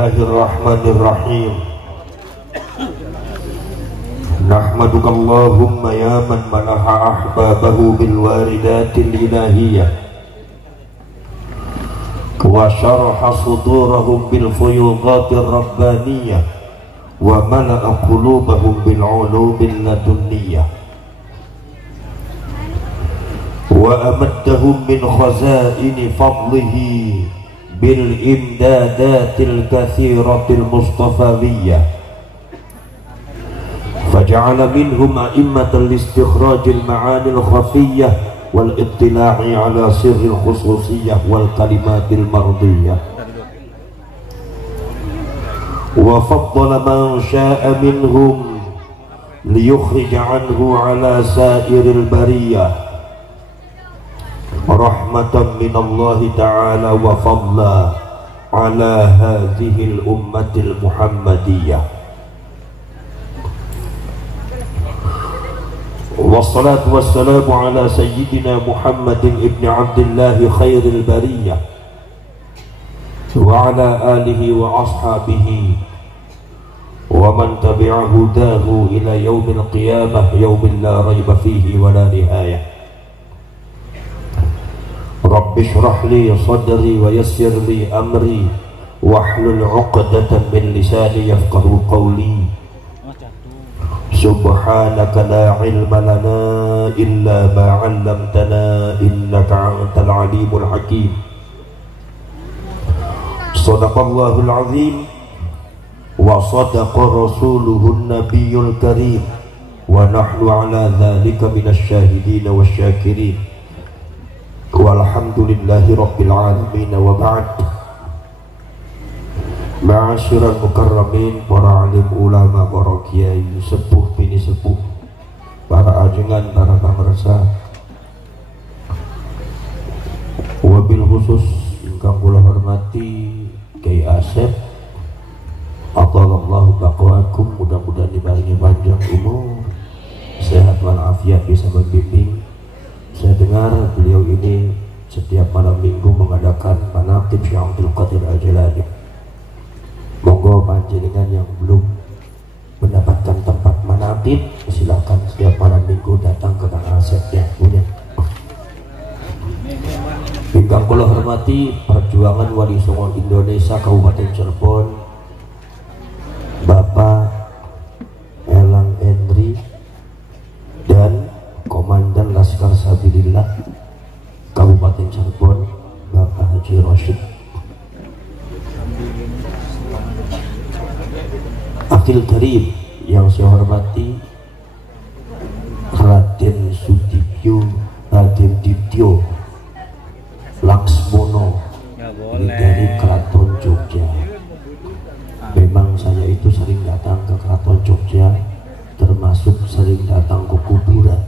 Bismillahirrahmanirrahim. Nahmaduka Allahumma ya man manaha ahbabahu bil waridatil ilahiyah wa syaraha sudurahum bil fuyudatir rabbaniyah wa mala'a qulubahum bil ulubil ladunniyah wa amaddahum min khazaini fadlihi bil imdadatil katsiratil mustafawiyah faja'ala minhum a'immatal istikhrajil ma'anil khafiyyah wal ittila'i ala sirril khususiyyah wal kalimatil mardiyah wa faddala man sya'a minhum liyukhrij anhu ala sairil bariyah rahmatan minallahi ta'ala wa fadla ala hadhil ummatil muhammadiyah. Wassalatu wassalamu ala sayyidina Muhammadin ibn Abdillah khairil bariyah wa ala alihi wa ashabihi wa man tabi'a hudahu ila yaumil qiyamah yaumin la raiba fihi wa la nihayah. Rabbi shrah li sadri wa yassir li amri wahlul 'uqdatan min lisani yafqahu qawli. Subhanaka la ilma lana illa ma 'allamtana innaka antal alimul hakim. Shadaqallahul azim wa sadaqa rasuluhun nabiyyul karim wa nahnu ala dhalika minasy syahidin wasyakirin. Walhamdulillahi rabbil alamin wa ba'd. Ma'asyiral mukarramin, para alim ulama, para kiai, sepuh bini sepuh, para ajengan, para pamirsa, wabil khusus ingkang kula hormati Kiai Asep, athalallahu baqawakum, mudah-mudahan diparingi panjang umur, sehat walafiat, bisa membimbing. Saya dengar beliau ini setiap malam minggu mengadakan manaqib Syekh Abdul Qadir Al-Jilani. Monggo panjenengan yang belum mendapatkan tempat manaqib, silakan setiap malam minggu datang ke Kang Asep yang punya. Ingkang kula hormati perjuangan Wali Songo Indonesia Kabupaten Cirebon, Bapak Elang Endri dan Komandan Laskar Sabilillah Kabupaten Cirebon, Bapak Haji Rashid. Akhil Karim yang saya hormati Raden Sudibyo, Raden Dibyo Laksmono dari Keraton Jogja. Memang saya itu sering datang ke Keraton Jogja, termasuk sering datang ke kuburan.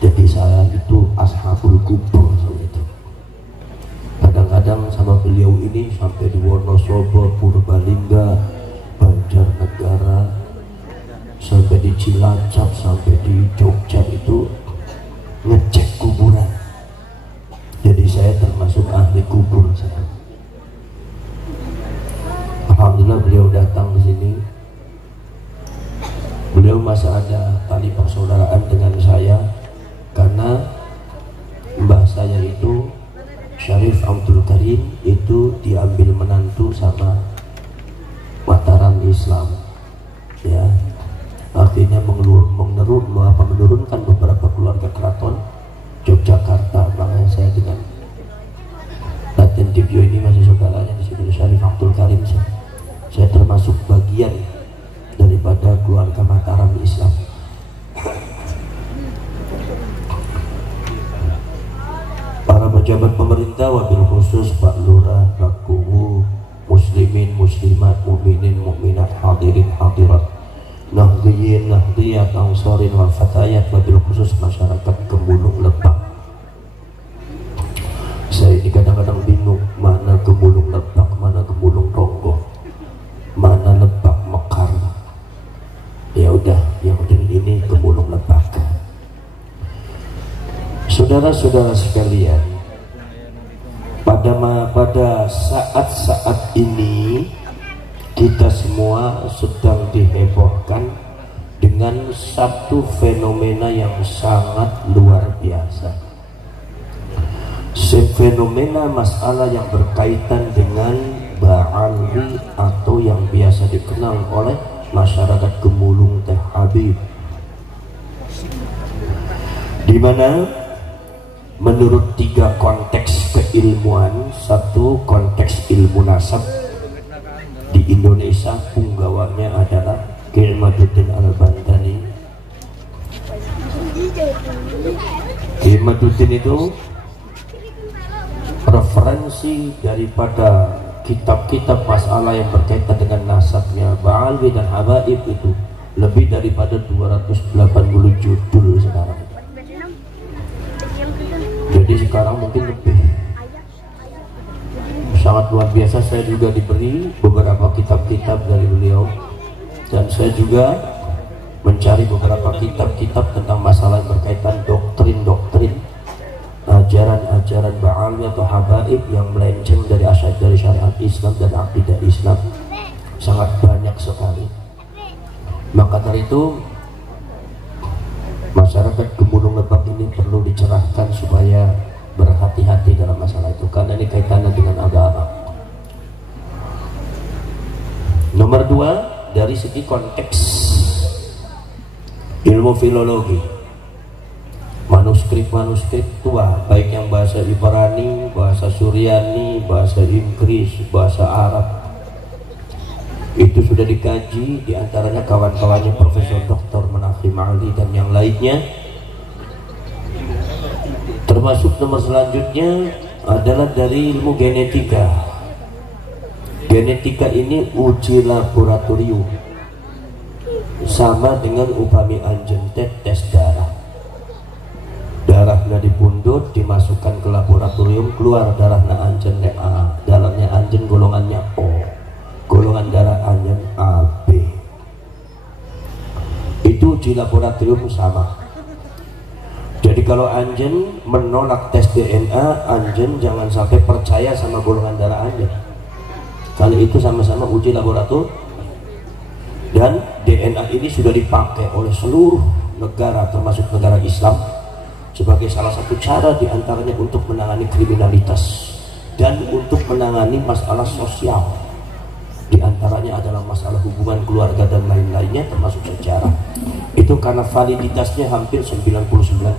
Jadi saya itu ashabul kubur itu. Kadang-kadang sama beliau ini sampai di Wonosobo, Purbalingga, Banjarnegara, sampai di Cilacap, sampai di Jogja itu ngecek kuburan. Jadi saya termasuk ahli kubur. Alhamdulillah beliau datang ke sini. Beliau masih ada tali persaudaraan dengan saya, karena mbah saya itu Syarif Abdul Karim itu diambil menantu sama Mataram Islam, ya. Akhirnya menurunkan beberapa keluarga keraton Yogyakarta. Makanya saya dengan Raden Dibyo ini masih saudaranya di sini, Syarif Abdul Karim. Saya termasuk bagian daripada keluarga Mataram Islam. Para pejabat pemerintah, wabil khusus Pak Lurah, Pak Kuwu, muslimin, muslimat, mukminin, mukminat, hadirin, hadirat, nahdliyin, nahdliyat, angsarin, wal fatayat, wabil khusus masyarakat Gemulung Lebak. Saya ini kadang-kadang bingung, mana Gemulung Lebak, mana Gemulung Ronggo, mana Lebak Mekar. Ya udah, yang penting ini Gemulung Lebak. Saudara-saudara sekalian, pada saat-saat ini kita semua sedang dihebohkan dengan satu fenomena yang sangat luar biasa. Fenomena masalah yang berkaitan dengan Ba'alwi atau yang biasa dikenal oleh masyarakat Gemulung Teh Habib, di mana menurut tiga konteks keilmuan, satu konteks ilmu nasab, di Indonesia punggawanya adalah Kiai Imaduddin Al-Bantani. Kiai Imaduddin itu referensi daripada kitab-kitab masalah yang berkaitan dengan nasabnya Ba'alwi dan Habaib itu lebih daripada 280 judul sekarang. Jadi sekarang mungkin lebih. Sangat luar biasa. Saya juga diberi beberapa kitab-kitab dari beliau, dan saya juga mencari beberapa kitab-kitab tentang masalah yang berkaitan doktrin-doktrin, ajaran-ajaran Ba'alwi atau Habaib yang melenceng dari syariat Islam dan akidah Islam. Sangat banyak sekali. Maka dari itu masyarakat Gemulung Lebak ini perlu dicerahkan supaya berhati-hati dalam masalah itu, karena ini kaitannya dengan agama. Nomor dua, dari segi konteks ilmu filologi, manuskrip tua, baik yang bahasa Ibrani, bahasa Suryani, bahasa Inggris, bahasa Arab, itu sudah dikaji, diantaranya kawan-kawannya Profesor Dr. Menafim Ali dan yang lainnya. Termasuk nomor selanjutnya adalah dari ilmu genetika. Genetika ini uji laboratorium, sama dengan upami anjen tes darah. Darahnya dipundut, dimasukkan ke laboratorium, keluar darahnya anjen A, darahnya anjen golongannya O, golongan darah anjen AB. Itu uji laboratorium sama. Jadi kalau anjen menolak tes DNA, anjen jangan sampai percaya sama golongan darah anjen. Kali itu sama-sama uji laboratorium, dan DNA ini sudah dipakai oleh seluruh negara termasuk negara Islam sebagai salah satu cara diantaranya untuk menangani kriminalitas dan untuk menangani masalah sosial. Di antaranya adalah masalah hubungan keluarga dan lain-lainnya termasuk sejarah. Itu karena validitasnya hampir 99,9%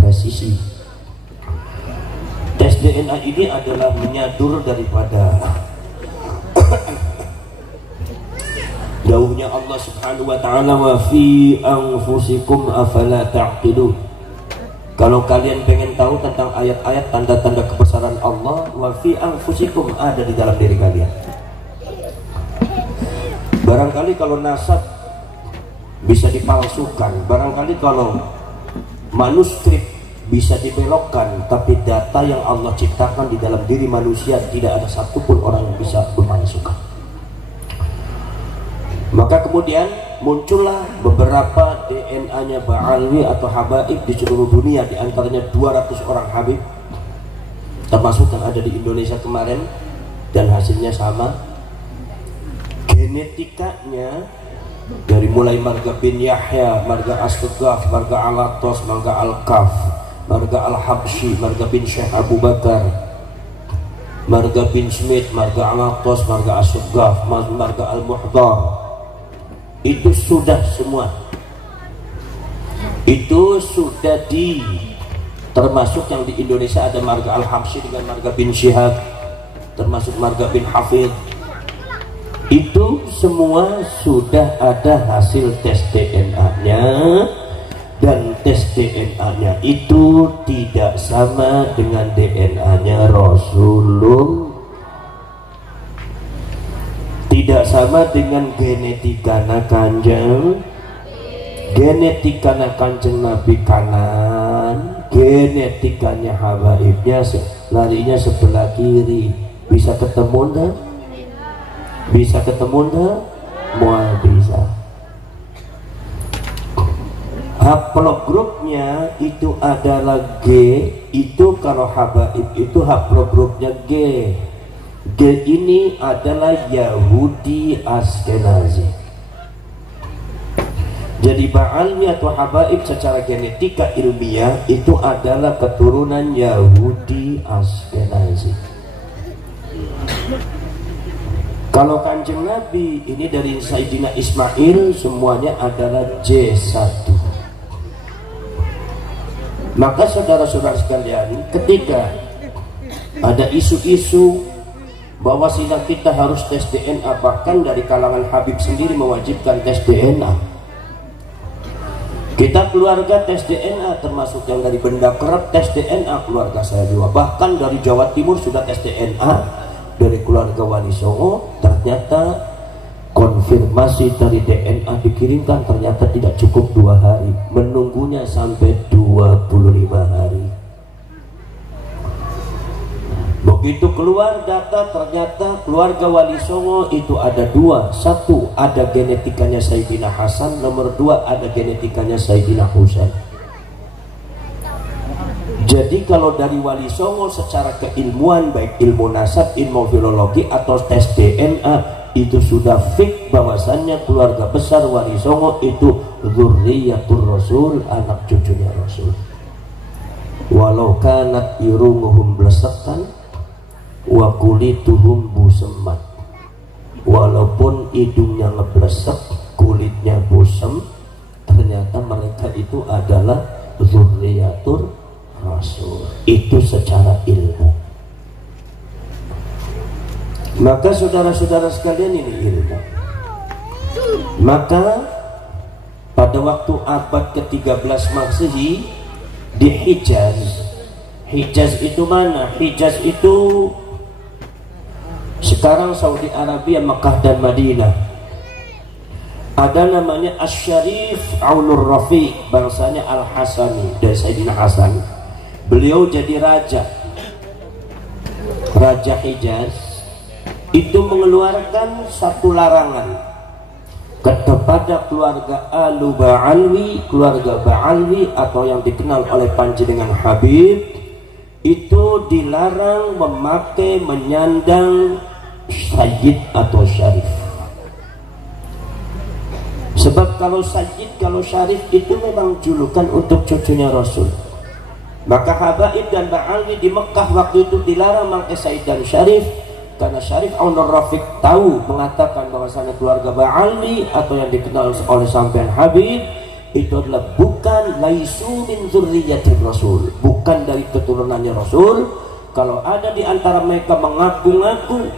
presisi. Tes DNA ini adalah menyadur daripada jauhnya Allah Subhanahu wa ta'ala, wa fi anfusikum afala ta'qilun. Kalau kalian pengen tahu tentang ayat-ayat tanda-tanda kebesaran Allah, wa fi anfusikum, ada di dalam diri kalian. Barangkali kalau nasab bisa dipalsukan, barangkali kalau manuskrip bisa dibelokkan, tapi data yang Allah ciptakan di dalam diri manusia tidak ada satupun orang yang bisa memalsukan. Maka kemudian muncullah beberapa DNA-nya Ba'alwi atau Habaib di seluruh dunia, di antaranya 200 orang Habib, termasuk yang ada di Indonesia kemarin, dan hasilnya sama. Genetikanya dari mulai marga bin Yahya, marga As-Sugaf, marga Al-Atos, marga Al-Kaf, marga Al-Habsyi, marga bin Syekh Abu Bakar, marga bin Smith, marga Al-Atos, marga As-Sugaf, marga Al-Muhdar, itu sudah semua, itu sudah termasuk yang di Indonesia ada marga Al-Habsyi dengan marga bin Syihab, termasuk marga bin Hafid. Itu semua sudah ada hasil tes DNA-nya, dan tes DNA-nya itu tidak sama dengan DNA-nya Rasulullah, tidak sama dengan genetikana kanjeng Nabi kanan, genetikanya Habaibnya larinya sebelah kiri. Bisa ketemu enggak? Bisa ketemu enggak? Mual bisa. Haplogrupnya itu adalah G, itu kalau Habaib itu haplogrupnya G. ini adalah Yahudi Askenazi. Jadi Ba'alwi atau Habaib secara genetika ilmiah itu adalah keturunan Yahudi Askenazi. Kalau Kanjeng Nabi ini dari Sayyidina Ismail, semuanya adalah J1. Maka saudara-saudara sekalian, ketika ada isu-isu bahwa sidang kita harus tes DNA, bahkan dari kalangan Habib sendiri mewajibkan tes DNA, kita keluarga tes DNA, termasuk yang dari Benda Kerep tes DNA keluarga saya juga, bahkan dari Jawa Timur sudah tes DNA. Dari keluarga Wali Songo ternyata konfirmasi dari DNA dikirimkan, ternyata tidak cukup 2 hari, menunggunya sampai 25 hari. Begitu keluar data, ternyata keluarga Wali Songo itu ada 2. 1 ada genetikanya Sayyidina Hasan, nomor 2 ada genetikanya Sayyidina Husain. Jadi kalau dari Wali Songo secara keilmuan, baik ilmu nasab, ilmu filologi atau tes DNA, itu sudah fix bahwasannya keluarga besar Wali Songo itu dzurriyyatur Rasul, anak cucunya Rasul. Walau kanat irumuhum blesekan wa kulituhum busemat. Walaupun hidungnya ngeblesek, kulitnya busem, ternyata mereka itu adalah dzurriyyatur Rasul. Itu secara ilmu. Maka saudara-saudara sekalian, ini ilmu. Maka pada waktu abad ke-13 Masehi di Hijaz. Hijaz itu mana? Hijaz itu sekarang Saudi Arabia, Mekah dan Madinah. Ada namanya Asy-Syarif Aunur Rafiq, bangsanya Al-Hasani dari Sayyidina Hasan. Beliau jadi raja Hijaz. Itu mengeluarkan satu larangan kepada keluarga Alu Ba'alwi, keluarga Ba'alwi atau yang dikenal oleh panjenengan Habib, itu dilarang memakai menyandang sayyid atau syarif. Sebab kalau sayyid, kalau syarif itu memang julukan untuk cucunya Rasul. Maka Habaib dan Ba'alwi di Mekah waktu itu dilarang memakai sayyid dan syarif, karena Syarif Aunur Rafiq tahu mengatakan bahwasanya keluarga Ba'alwi atau yang dikenal oleh sampean Habib itu adalah bukan laisu min dzurriyyatir Rasul, bukan dari keturunannya Rasul. Kalau ada di antara mereka mengaku-ngaku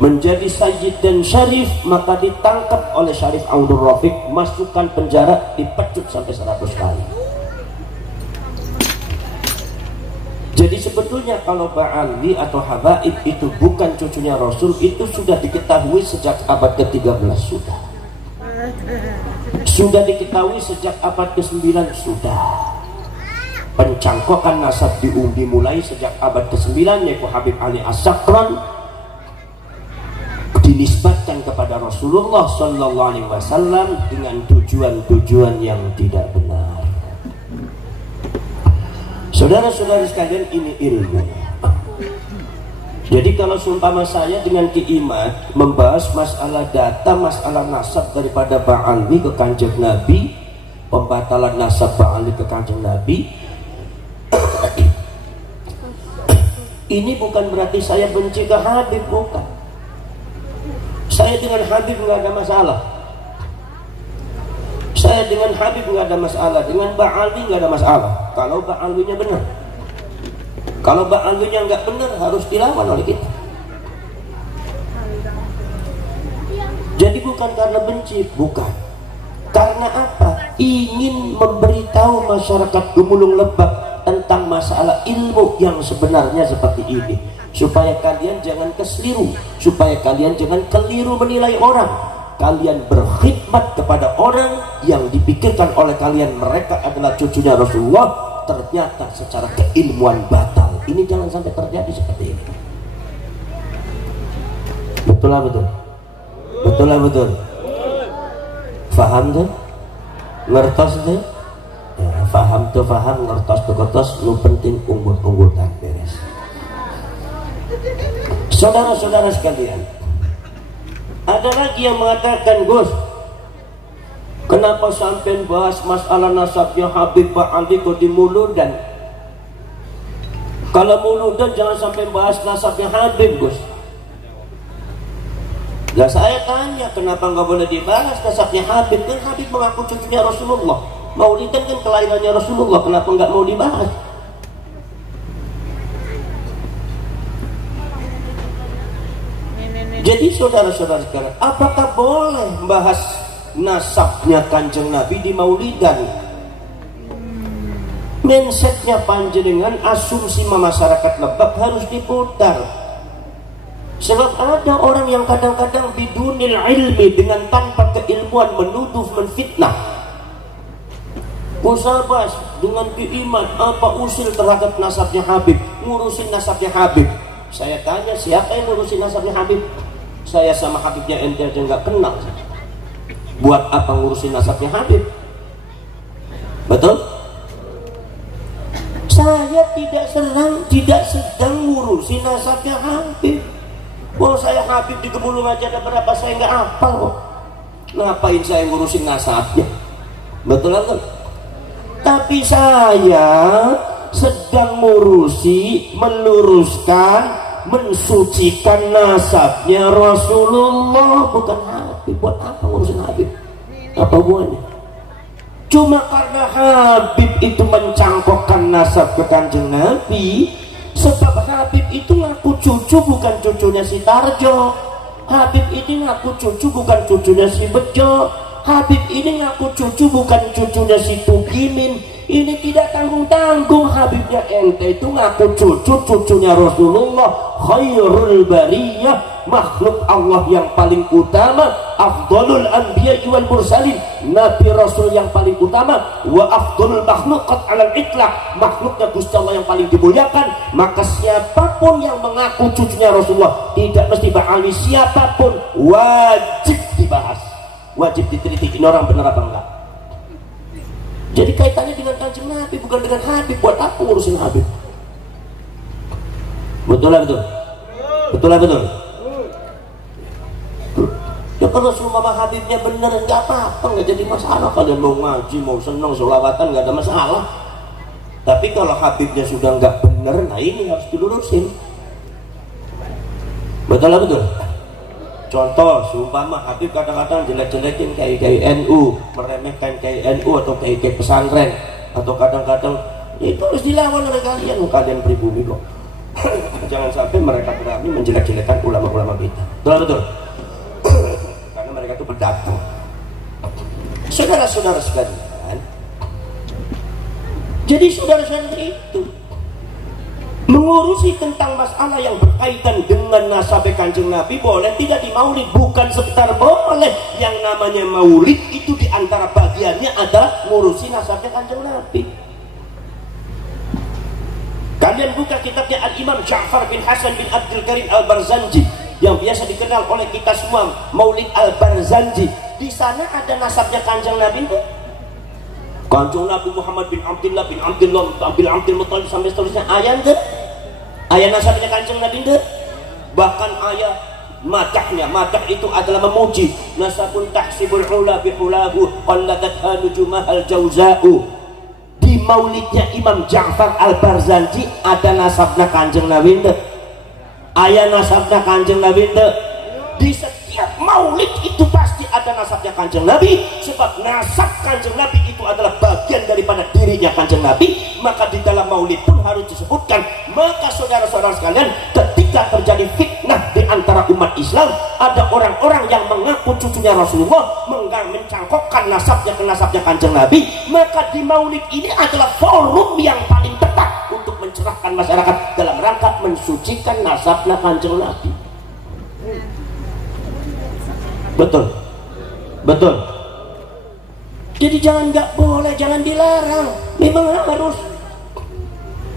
menjadi sayyid dan syarif, maka ditangkap oleh Syarif Aunur Rafiq, masukkan penjara, dipecut sampai 100 kali. Jadi sebetulnya kalau Ba'alwi atau Habaib itu bukan cucunya Rasul, itu sudah diketahui sejak abad ke-13 sudah. Sudah diketahui sejak abad ke-9 sudah. Pencangkokan nasab dimulai sejak abad ke-9, yaitu Habib Ali As-Sakran dinisbatkan kepada Rasulullah Sallallahu Alaihi Wasallam dengan tujuan-tujuan yang tidak benar. Saudara-saudara sekalian, ini ilmu. Jadi kalau seumpama saya dengan Ki Imad membahas masalah data, masalah nasab daripada Ba'alwi ke Kanjeng Nabi, pembatalan nasab Ba'alwi ke Kanjeng Nabi, ini bukan berarti saya benci ke Habib, bukan. Saya dengan Habib nggak ada masalah. Saya dengan Habib nggak ada masalah, dengan Ba'alwi nggak ada masalah. Kalau Ba'alwinya benar, kalau Ba'alwinya nggak benar harus dilawan oleh kita. Jadi bukan karena benci, bukan. Karena apa? Ingin memberitahu masyarakat Gemulung Lebak tentang masalah ilmu yang sebenarnya seperti ini, supaya kalian jangan keseliru, supaya kalian jangan keliru menilai orang. Kalian berkhidmat kepada orang yang dipikirkan oleh kalian mereka adalah cucunya Rasulullah, ternyata secara keilmuan batal. Ini jangan sampai terjadi seperti ini. Betul lah betul? Betul lah betul? Faham tuh? Ngertos tuh? Ya, faham tuh faham, ngertos tuh ngertos. Lu penting unggut-unggutan beres. Saudara-saudara sekalian, ada lagi yang mengatakan, Gus, kenapa sampai bahas masalah nasabnya Habib Pak Ali kok di Muludan? Kalau Muludan jangan sampai bahas nasabnya Habib, Gus. Lah saya tanya, kenapa nggak boleh dibahas nasabnya Habib? Kan Habib mengaku cucunya Rasulullah. Maulidan kan kelahirannya Rasulullah, kenapa nggak mau dibahas? Jadi saudara-saudara sekalian, apakah boleh bahas nasabnya Kanjeng Nabi di Maulidan? Mindsetnya panjenengan, asumsi masyarakat Lebak harus diputar. Sebab ada orang yang kadang-kadang bidunil ilmi, dengan tanpa keilmuan menuduh, menfitnah. Usabas dengan keiman apa usul terhadap nasabnya Habib, ngurusin nasabnya Habib. Saya tanya, siapa yang ngurusin nasabnya Habib? Saya sama Habibnya ente aja nggak kenal. Buat apa ngurusin nasabnya Habib? Betul? Saya tidak sedang ngurusin nasabnya Habib. Wah, saya Habib di Gemulung aja ada berapa, saya nggak hafal kok. Ngapain saya ngurusin nasabnya? Betul kan? Tapi saya sedang ngurusi, meluruskan, mensucikan nasabnya Rasulullah, bukan Habib. Buat apa ngurusin Habib? Apa hubungannya? Cuma karena Habib itu mencangkokkan nasab ke Kanjeng Nabi, sebab Habib itu ngaku cucu bukan cucunya si Tarjo. Habib ini ngaku cucu bukan cucunya si Bejo. Habib ini ngaku cucu bukan cucunya si Tukimin. Ini tidak tanggung-tanggung. Habibnya ente itu ngaku cucunya Rasulullah, khairul bariyah, makhluk Allah yang paling utama, afdalul anbiya wal mursalin, nabi rasul yang paling utama, wa afdalul makhluqat alal itlaq, makhluknya Gusti Allah yang paling dimuliakan. Maka siapapun yang mengaku cucunya Rasulullah, tidak mesti ba'ali, siapapun wajib dibahas, wajib diteliti ini orang benar apa enggak. Jadi kaitannya dengan Kanjeng Nabi, bukan dengan Habib. Buat apa ngurusin Habib? Betul lah betul? Betul lah betul? Ya kalau semua Habibnya benar, nggak apa-apa, nggak jadi masalah. Kalian mau ngaji, mau senang, sholawatan, nggak ada masalah. Tapi kalau Habibnya sudah nggak benar, nah ini harus dilurusin. Betul lah betul? Contoh, seumpama Habib kadang-kadang jelek-jelekin kiai NU, meremehkan kiai NU atau kiai pesantren, atau kadang-kadang itu harus dilawan oleh kalian. Kalian pribumi kok. Jangan sampai mereka berani menjelek-jelekan ulama-ulama kita. Betul-betul. Karena mereka itu berdakwah. Saudara-saudara sekalian, jadi saudara-saudara itu mengurusi tentang masalah yang berkaitan dengan nasab Kanjeng Nabi boleh tidak di maulid, bukan sekedar boleh. Yang namanya maulid itu diantara bagiannya adalah ngurusi nasabnya Kanjeng Nabi. Kalian buka kitabnya Al-Imam Ja'far bin Hasan bin Abdul Karim Al-Barzanji yang biasa dikenal oleh kita semua Maulid Al-Barzanji. Di sana ada nasabnya Kanjeng Nabi itu. Kanjeng Nabi Muhammad bin Abdullah bin Abdul Muttalib sampai seterusnya. Ayat itu, ayat nasabnya Kanjeng Nabi itu. Bahkan ayat madahnya, madah itu adalah memuji. Nasabun tahsibul ula bihulahu qalladatha nujumahal jauza'u. Di maulidnya Imam Ja'far Al-Barzanji ada nasabnya Kanjeng Nabi itu. Ayat nasabnya Kanjeng Nabi itu. Di setiap maulid itu pasti ada nasabnya Kanjeng Nabi, sebab nasab Kanjeng Nabi itu adalah bagian daripada dirinya Kanjeng Nabi. Maka di dalam maulid pun harus disebutkan. Maka saudara-saudara sekalian, ketika terjadi fitnah di antara umat Islam, ada orang-orang yang mengaku cucunya Rasulullah, mencangkokkan nasabnya ke nasabnya Kanjeng Nabi, maka di maulid ini adalah forum yang paling tepat untuk mencerahkan masyarakat dalam rangka mensucikan nasabnya Kanjeng Nabi. Betul, betul. Jadi jangan, nggak boleh, jangan dilarang, memang harus.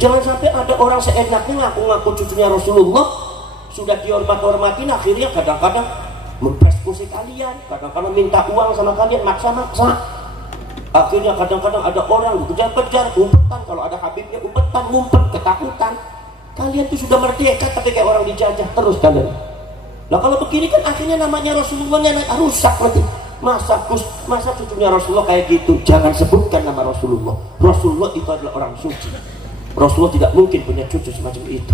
Jangan sampai ada orang seenaknya ngaku-ngaku cucunya Rasulullah, sudah dihormat-hormatin, akhirnya kadang-kadang mempersekusi kalian, kadang-kadang minta uang sama kalian, maksa-maksa. Akhirnya kadang-kadang ada orang dikejar-kejar, umpetan, kalau ada Habibnya umpetan, ngumpet, ketakutan. Kalian tuh sudah merdeka tapi kayak orang dijajah terus kalian. Nah kalau begini kan akhirnya namanya Rasulullahnya rusak nanti. Masa cucunya Rasulullah kayak gitu? Jangan sebutkan nama Rasulullah. Rasulullah itu adalah orang suci. Rasulullah tidak mungkin punya cucu semacam itu.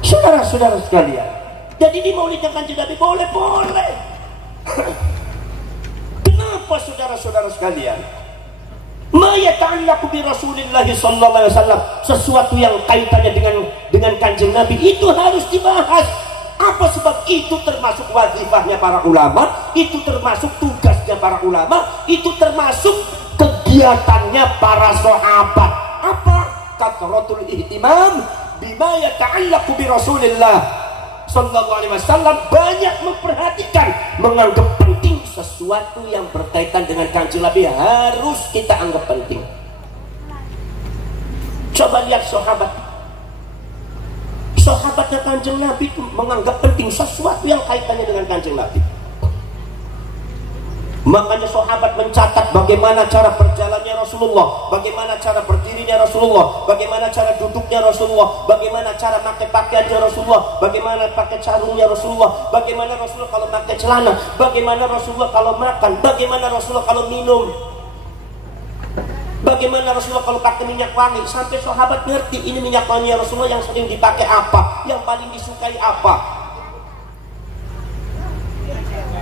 Saudara-saudara sekalian, jadi di maulidnya Kanjeng Nabi boleh. Kenapa saudara-saudara sekalian? Ma yata'allaqu bi Rasulillah sallallahu alaihi wasallam, sesuatu yang kaitannya dengan Kanjeng Nabi itu harus dibahas. Apa sebab itu termasuk wazifahnya para ulama, itu termasuk tugasnya para ulama, itu termasuk kegiatannya para sahabat. Apa? Kathratul ihtimam bima yata'allaqu bi Rasulillah sallallahu alaihi wasallam, banyak memperhatikan, menganggap penting sesuatu yang berkaitan dengan Kanjeng Nabi harus kita anggap penting. Coba lihat sahabatnya Kanjeng Nabi itu menganggap penting sesuatu yang kaitannya dengan Kanjeng Nabi. Makanya sahabat mencatat bagaimana cara perjalannya Rasulullah, bagaimana cara berdirinya Rasulullah, bagaimana cara duduknya Rasulullah, bagaimana cara pakai pakaiannya Rasulullah, bagaimana pakai sarungnya Rasulullah, bagaimana Rasulullah kalau pakai celana, bagaimana Rasulullah kalau makan, bagaimana Rasulullah kalau minum, bagaimana Rasulullah kalau pakai minyak wangi. Sampai sahabat ngerti ini minyak wangi Rasulullah yang sering dipakai apa, yang paling disukai apa.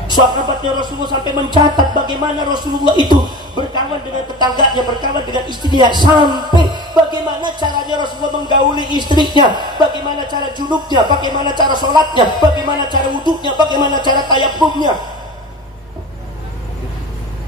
Sahabatnya Rasulullah sampai mencatat bagaimana Rasulullah itu berkawan dengan tetangganya, berkawan dengan istrinya, sampai bagaimana caranya Rasulullah menggauli istrinya, bagaimana cara junubnya, bagaimana cara sholatnya, bagaimana cara wudhunya, bagaimana cara tayamumnya.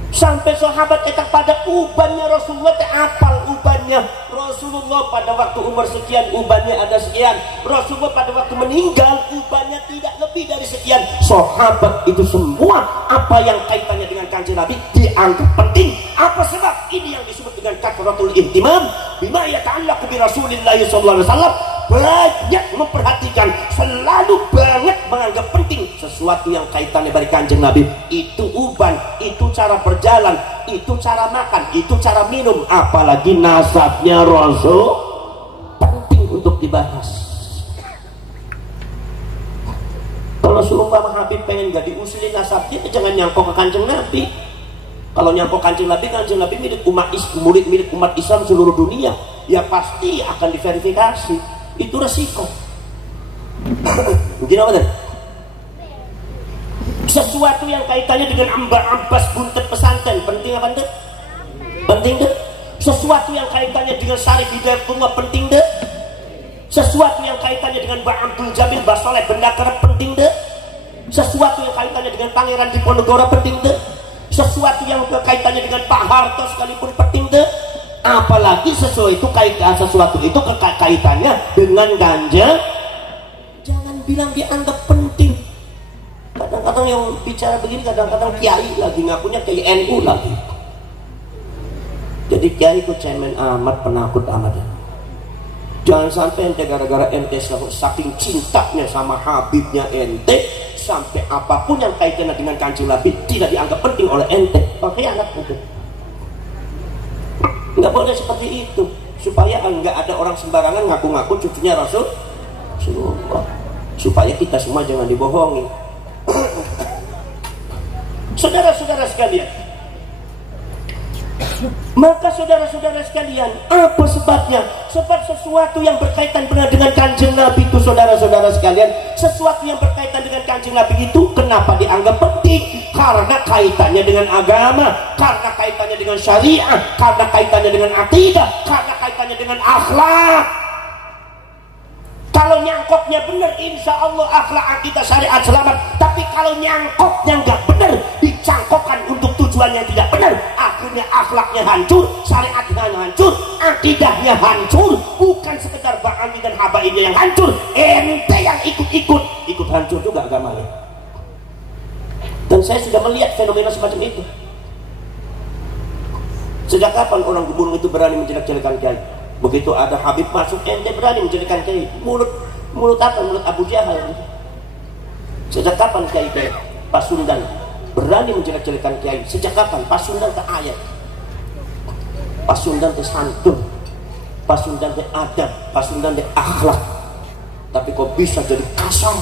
Sampai sahabat etak pada ubannya Rasulullah, apal ubannya Rasulullah pada waktu umur sekian, ubannya ada sekian. Rasulullah pada waktu meninggal, ubannya tidak lebih dari sekian. Sahabat itu semua apa yang kaitannya dengan Kanjeng Nabi dianggap penting. Apa sebab? Ini yang disebut dengan kathratul ihtimam bima yata'allaqu bi Rasulillah sallallahu alaihi wasallam. Banyak memperhatikan, selalu banget menganggap penting sesuatu yang kaitannya dari Kanjeng Nabi. Itu uban, itu cara berjalan, itu cara makan, itu cara minum, apalagi nasabnya Rasul, penting untuk dibahas. Kalau suruh Habib pengen gak diusilin nasabnya, jangan nyangkok ke Kanjeng Nabi. Kalau nyangkok Kanjeng Nabi milik umat Islam seluruh dunia, ya pasti akan diverifikasi. Itu resiko. Mungkin apa? Sesuatu yang kaitannya dengan Mbak Abbas buntet pesantren, penting apa enggak? Penting deh. Sesuatu yang kaitannya dengan Syarif Hidayatullah, penting deh. Sesuatu yang kaitannya dengan Mbak Abdul Jamil Basoleh Bendakara, penting deh. Sesuatu yang kaitannya dengan Pangeran Diponegoro, penting deh. Sesuatu yang kaitannya dengan Pak Harto sekalipun, penting deh. Apalagi sesuatu itu kaitannya dengan ganja. Jangan bilang dianggap penting. Kadang-kadang yang bicara begini, kadang-kadang kiai lagi ngakunya kiai NU lagi. Jadi kiai ku cemen amat, penakut amat. Jangan sampai ente gara-gara ente saking cintanya sama Habibnya ente, sampai apapun yang kaitannya dengan Kanjeng Nabi tidak dianggap penting oleh ente. Pakai anak itu. Nggak boleh seperti itu, supaya nggak ada orang sembarangan ngaku-ngaku cucunya Rasulullah, supaya kita semua jangan dibohongi. Saudara-saudara sekalian, maka saudara-saudara sekalian, apa sebabnya? Sebab sesuatu yang berkaitan dengan Kanjeng Nabi itu, saudara-saudara sekalian, sesuatu yang berkaitan dengan Kanjeng Nabi itu kenapa dianggap penting? Karena kaitannya dengan agama, karena kaitannya dengan syariah, karena kaitannya dengan akidah, karena kaitannya dengan akhlak. Kalau nyangkoknya benar, insya Allah akhlak, akidah, syariat selamat. Tapi kalau nyangkoknya nggak benar, dicangkokkan untuk tujuan yang tidak benar, akhirnya akhlaknya hancur, syariatnya hancur, akidahnya hancur. Bukan sekedar ba'ami dan habaibnya yang hancur, ente yang ikut hancur juga agamanya. Dan saya sudah melihat fenomena semacam itu. Sejak kapan orang gunung itu berani menjelek-jelekan kiai? Begitu ada Habib masuk, ente berani menjelekan kiai. Mulut apa? Mulut Abu Jahal. Sejak kapan kiai Pasundan berani menjelek-jelekan kiai? Sejak kapan? Pasundan ke ayat, Pasundan ke santun. Pasundan teh adab, pasundan teh akhlak. Tapi kok bisa jadi kasar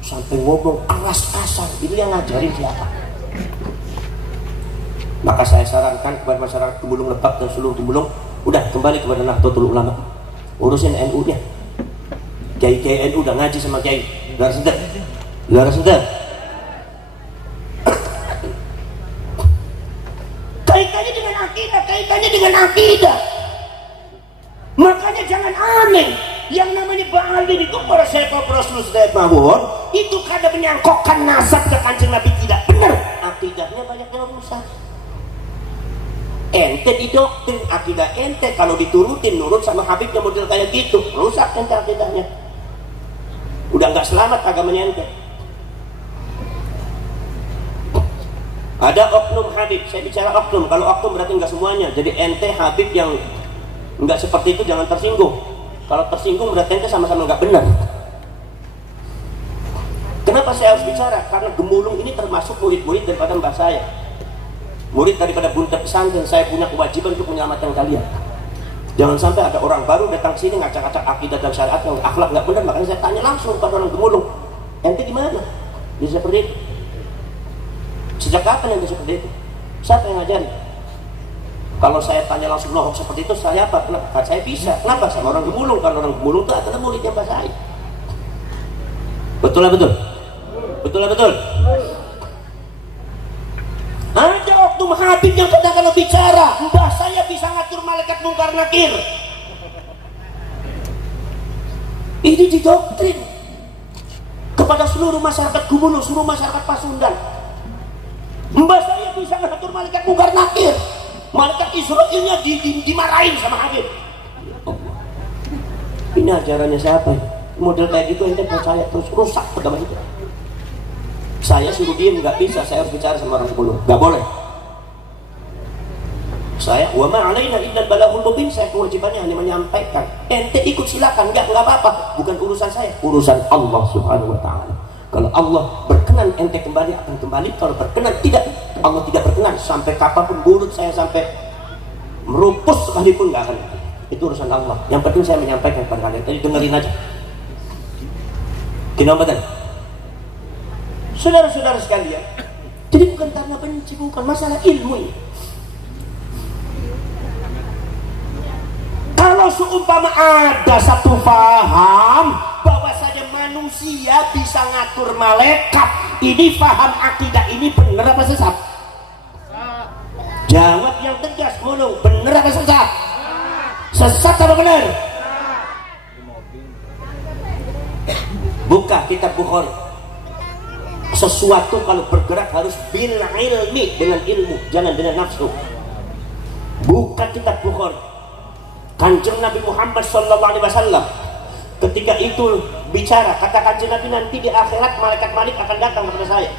sampai ngomong alas kasar? Itu yang ngajarin siapa? Maka saya sarankan kepada masyarakat Temulung Lebak dan seluruh Temulung, udah kembali kepada Nahdlatul Ulama, urusin NU nya. Kiai NU udah ngaji sama kiai, udah sedar. Kaitannya dengan akidah. Makanya jangan aneh. Yang namanya ba'alin itu para sahabat Rasul Mahmud itu kadang menyangkokkan nasab ke Kanjeng Nabi tidak benar. Akidahnya banyak yang rusak. Ente didoktrin akidah ente, kalau diturutin nurut sama Habibnya model kayak gitu, rusak ente akidahnya. Udah nggak selamat agamanya ente. Ada oknum Habib, saya bicara oknum. Kalau oknum berarti nggak semuanya. Jadi ente Habib yang nggak seperti itu jangan tersinggung. Kalau tersinggung berarti ente sama-sama nggak benar. Kenapa saya harus bicara? Karena Gemulung ini termasuk murid-murid daripada mbah saya, murid daripada bunda pesantren. Saya punya kewajiban untuk menyelamatkan kalian. Jangan sampai ada orang baru datang sini ngacak-ngacak akidah dan syariat yang akhlak nggak benar. Makanya saya tanya langsung pada orang Gemulung, ente di mana? Bisa seperti itu. Sejak kapan ente seperti itu? Siapa yang ngajarin? Kalau saya tanya langsung loh seperti itu, saya apa? Kenapa? Saya bisa. Kenapa? Sama orang Gemulung. Karena orang Gemulung itu adalah muridnya mbah saya. Betul lah betul. Betul lah betul. Ada oknum Habib yang kadang kalau bicara, mbah saya bisa ngatur malaikat mungkar nakir. Ini didoktrin kepada seluruh masyarakat Gemulung, seluruh masyarakat Pasundan. Mbah saya bisa ngatur malaikat mungkar nakir. Malaikat Israilnya dimarahin sama Habib. Ini ajarannya siapa? Model kayak gitu ente percaya terus rusak agama itu. Saya suruh diem nggak bisa, saya harus bicara sama orang Gemulung. Nggak boleh. Saya wa ma alaina illa balaghul mubin, saya kewajibannya hanya menyampaikan. Ente ikut silakan, nggak apa-apa. Bukan urusan saya, urusan Allah Subhanahu wa taala. Kalau Allah berkenan ente kembali akan kembali, kalau berkenan tidak, Allah tidak berkenan, sampai kapanpun mulut saya sampai merupus sekalipun nggak akan. Itu urusan Allah. Yang penting saya menyampaikan kepada kalian. Tadi dengerin aja. Kinobatan. Saudara-saudara sekalian, jadi bukan karena benci, bukan masalah ilmu ini. Kalau seumpama ada satu paham bahwasanya manusia bisa ngatur malaikat, ini paham akidah ini benar apa sesat? Jawab yang tegas, Mulung, benar apa sesat? Sesat apa benar? Buka kitab Bukhari. Sesuatu kalau bergerak harus bil ilmi, dengan ilmu, jangan dengan nafsu. Buka kitab Bukhari. Kanjeng Nabi Muhammad SAW ketika itu bicara, kata Kanjeng Nabi, nanti di akhirat malaikat Malik akan datang kepada saya.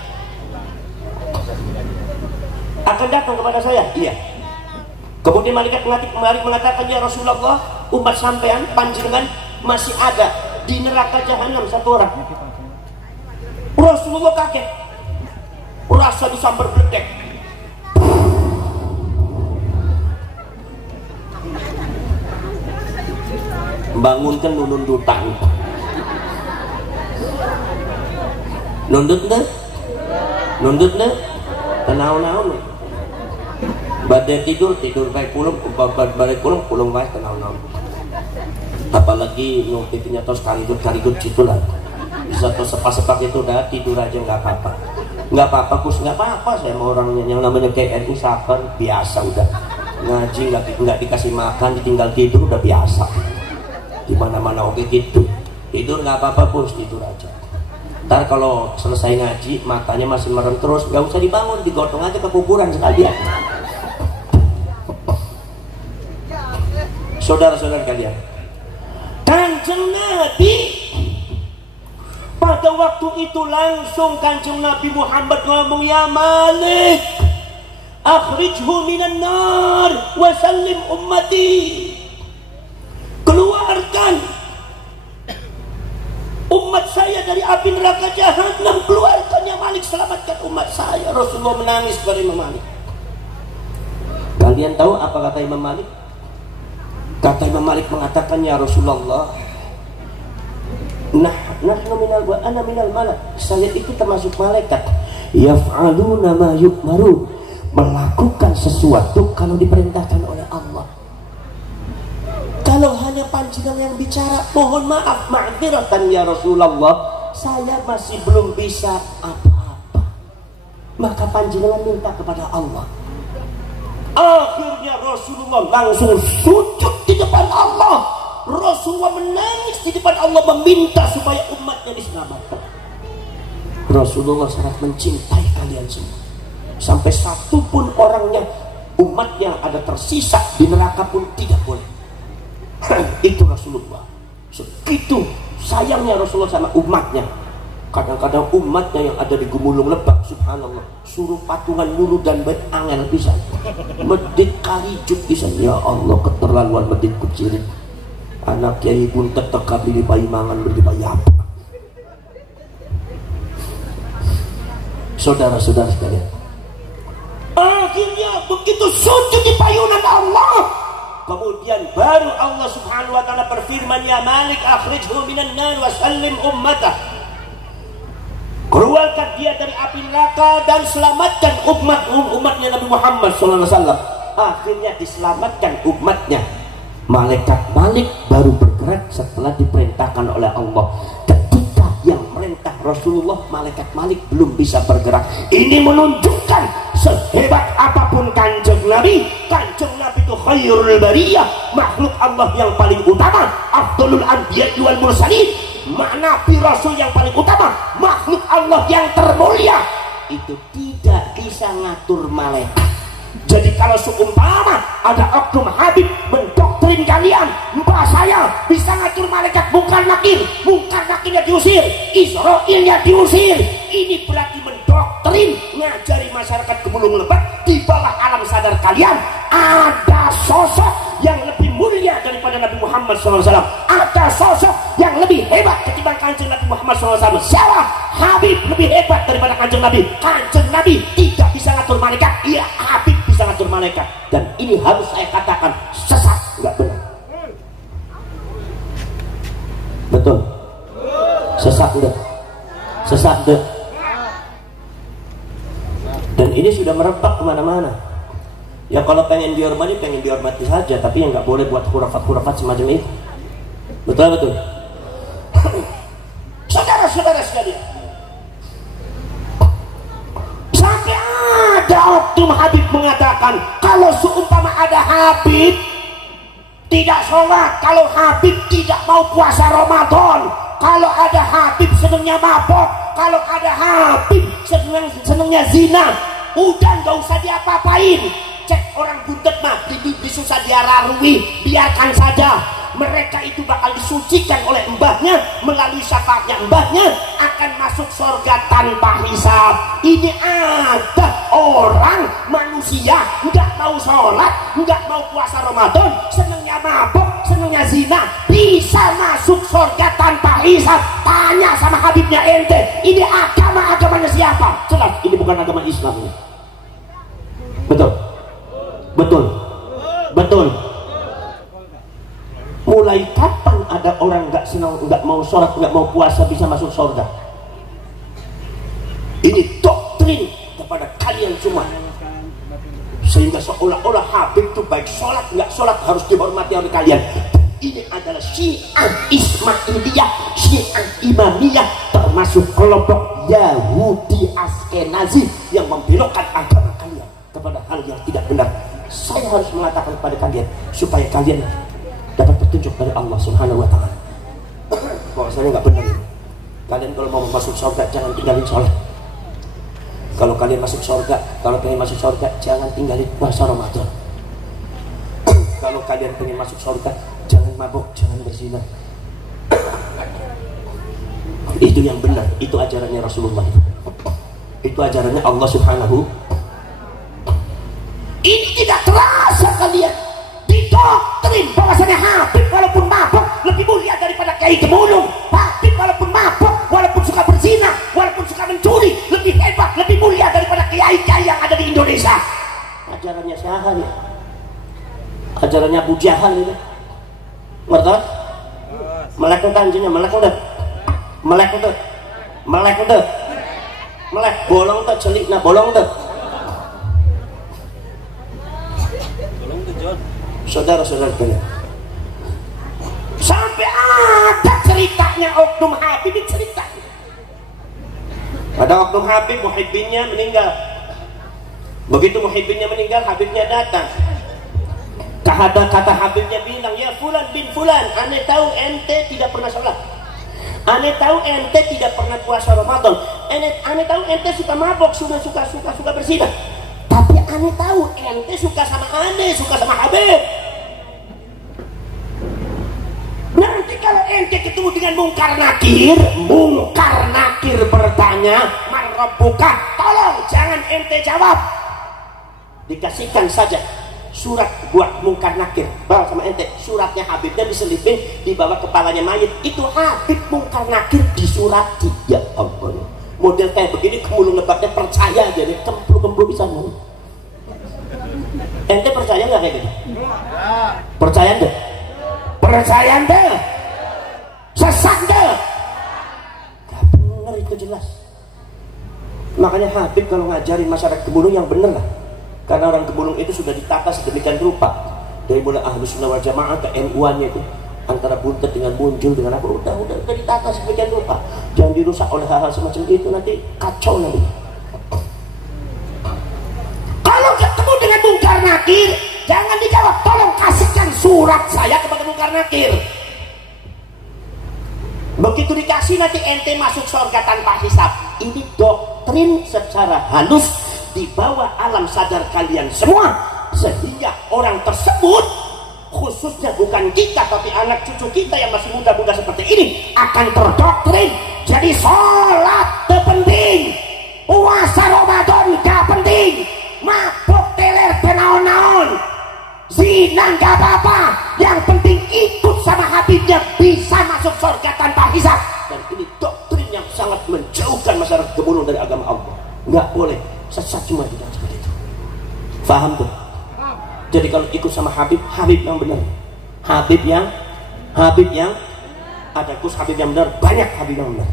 Akan datang kepada saya, iya. Kemudian malaikat Malik mengatakan, ya Rasulullah, umat sampean panjenengan masih ada di neraka jahanam satu orang. Rasulullah kaget, rasa disambar bledek. Bangunkan nundutan. Nundut deh, tenau-nau. Badai tidur baik pulang, balik pulang baik tenau-nau. Apalagi notifinya tos karikut gitulah. Bisa tos sepak itu udah tidur aja nggak apa-apa. Nggak apa-apa, Gus, nggak apa-apa. Saya mau orangnya yang namanya KNU sabar biasa udah. Ngaji nggak dikasih makan, ditinggal tidur udah biasa. Di mana-mana oke tidur nggak apa-apa, Bos, tidur aja. Ntar kalau selesai ngaji matanya masih merem terus, nggak usah dibangun, digotong aja ke kuburan sekalian. Saudara-saudara kalian, Kanjeng Nabi pada waktu itu langsung Kanjeng Nabi Muhammad ngomong, ya Malik, akhrijhu minan nar wa sallim ummati. Keluarkan umat saya dari api neraka jahanam, keluarkan ya Malik, selamatkan umat saya. Rasulullah menangis dari Imam Malik. Kalian tahu apa kata Imam Malik? Kata Imam Malik mengatakan, ya Rasulullah, nahnu minal wa ana minal malak, saya itu termasuk malaikat, yaf'aluna ma yu'marun, melakukan sesuatu kalau diperintahkan oleh Allah. Kalau hanya panjenengan yang bicara, mohon maaf, ma'dziratan ya Rasulullah, saya masih belum bisa apa-apa. Maka panjenengan minta kepada Allah. Akhirnya Rasulullah langsung sujud di depan Allah. Rasulullah menangis di depan Allah, meminta supaya umatnya diselamatkan. Rasulullah sangat mencintai kalian semua, sampai satu pun orangnya, umat yang ada tersisa di neraka pun tidak boleh. Itu Rasulullah. Segitu sayangnya Rasulullah sama umatnya. Kadang-kadang umatnya yang ada di Gumulung Lebak, subhanallah, suruh patungan mulu dan baik angel bisa, medit kalijuk bisa. Ya Allah, keterlaluan medit kucirit. Anak kiai pun tetap di bayi mangan berdibayi apa. Saudara-saudara sekalian, akhirnya begitu sujud di payunan Allah, kemudian baru Allah subhanahu wa ta'ala berfirman, ya Malik akhrijhu minan nar wa sallim ummatah, keluarkan dia dari api neraka dan selamatkan umatnya Nabi Muhammad SAW. Akhirnya diselamatkan umatnya. Malaikat Malik baru bergerak setelah diperintahkan oleh Allah. Ketika yang merintah Rasulullah, malaikat Malik belum bisa bergerak. Ini menunjukkan sehebat apapun kanjeng Nabi itu khairul bariyah, makhluk Allah yang paling utama, afdalul anbiya wal mursalin, nabi rasul yang paling utama, makhluk Allah yang termulia, itu tidak bisa ngatur malaikat. Jadi kalau seumpama ada oknum Habib mendoktrin kalian, mbak saya bisa ngatur malaikat, bukan nakirnya diusir, Israilnya diusir. Ini berarti mendoktrin, ngajari masyarakat Gumulung Lebak. Di bawah alam sadar kalian ada sosok yang lebih mulia daripada Nabi Muhammad SAW. Ada sosok yang lebih hebat ketimbang kanjeng Nabi Muhammad SAW. Siapa? Habib lebih hebat daripada kanjeng Nabi. Kanjeng Nabi tidak bisa ngatur malaikat, iya Habib bisa ngatur malaikat. Dan ini harus saya katakan sesat, nggak benar. Betul? Sesat enggak? Sesat enggak? Dan ini sudah merebak kemana-mana. Ya kalau pengen dihormati saja, tapi yang nggak boleh buat khurafat semacam itu. Betul. Saudara-saudara sekalian, sampai ada oknum Habib mengatakan, kalau seumpama ada Habib tidak sholat, kalau Habib tidak mau puasa Ramadan, kalau ada Habib senangnya mabok, kalau ada Habib senangnya zina, udah nggak usah diapa-apain. Cek orang buntet mah susah diararui, biarkan saja. Mereka itu bakal disucikan oleh mbahnya, melalui syafaatnya mbahnya akan masuk surga tanpa hisab. Ini ada orang manusia nggak mau sholat, nggak mau puasa Ramadan, senangnya mabok, senangnya zina, bisa masuk surga tanpa hisab. Tanya sama Habibnya ente, ini agamanya siapa? Jelas ini bukan agama Islam. Betul. Mulai kapan ada orang nggak mau sholat, nggak mau puasa bisa masuk surga? Ini doktrin kepada kalian semua, sehingga seolah-olah Habib itu baik sholat nggak sholat harus dihormati oleh kalian. Ini adalah Syiah Ismailiyah, Syiah Imamiyah, termasuk kelompok Yahudi Askenazi yang membelokkan agama kalian kepada hal yang tidak benar. Saya harus mengatakan kepada kalian supaya kalian dapat petunjuk dari Allah Subhanahu wa ta'ala. Bahwasanya nggak benar. Kalian kalau mau masuk surga jangan tinggalin sholat. Kalau kalian masuk surga, kalau pengen masuk surga jangan tinggalin puasa Ramadan. Kalau kalian pengen masuk surga jangan mabuk, jangan berzina. Itu yang benar, itu ajarannya Rasulullah. Itu ajarannya Allah Subhanahu. Ini tidak terasa kalian didoktrin bahwasanya Habib walaupun mabuk lebih mulia daripada Kiai Gumulung. Habib walaupun mabuk, walaupun suka berzina, walaupun suka mencuri, lebih hebat, lebih mulia daripada kiai-kiai yang ada di Indonesia. Ajarannya siapa nih? Ajarannya Abu Jahal ini. ngerti? Melek itu anjingnya, melek itu melek bolong itu celik, nah bolong itu saudara-saudara kalian, sampai ada ceritanya oknum Habib cerita. Ada oknum Habib, muhibbinnya meninggal. Begitu muhibbinnya meninggal, Habibnya datang. Kata Habibnya bilang, ya Fulan bin Fulan, aneh tahu ente tidak pernah sholat, aneh tahu ente tidak pernah puasa Ramadan, aneh tahu ente suka mabok, suka berzina, tapi aneh tahu ente suka sama aneh, suka sama Habib. Nanti kalau ente ketemu dengan Mungkar Nakir bertanya, man rabbuka, tolong jangan ente jawab, dikasihkan saja surat buat Mungkar Nakir, bawa sama ente, suratnya Habibnya diselipin di bawah kepalanya mayit, itu Habib Mungkar Nakir disurati. Ya ampun, model kayak begini kemulung lebaknya percaya jadi kemplu bisa mau. Ente percaya nggak kayak gitu? Percaya nggak? Percaya nggak? Sesat nggak? Gak bener itu jelas. Makanya Habib kalau ngajarin masyarakat Kebulung yang bener lah, karena orang Kebulung itu sudah ditata sedemikian rupa, dari mulai Ahlus Sunnah wal Jamaah ke NU-nya itu, antara buntet dengan muncul dengan apa, udah ditata sedemikian rupa. Jangan dirusak oleh hal-hal semacam itu, nanti kacau nanti. Kalau ketemu dengan Mungkar Nakir, jangan dijawab, tolong kasihkan surat saya kepada Mungkar Nakir. Begitu dikasih nanti ente masuk surga tanpa hisab. Ini doktrin secara halus di bawah alam sadar kalian semua, sehingga orang tersebut, khususnya bukan kita tapi anak cucu kita yang masih muda-muda seperti ini, akan terdoktrin. Jadi sholat gak penting, puasa Ramadan gak penting, mabuk teler tenaon-naon, zina gak apa-apa, yang penting ikut sama Habibnya bisa masuk surga tanpa hisab. Dan ini doktrin yang sangat menjauhkan masyarakat Kebulung dari agama Allah. Nggak boleh sesat cuma tidak seperti itu. Faham tuh? Jadi kalau ikut sama Habib yang benar, Habib yang ada kus Habib yang benar, banyak Habib yang benar.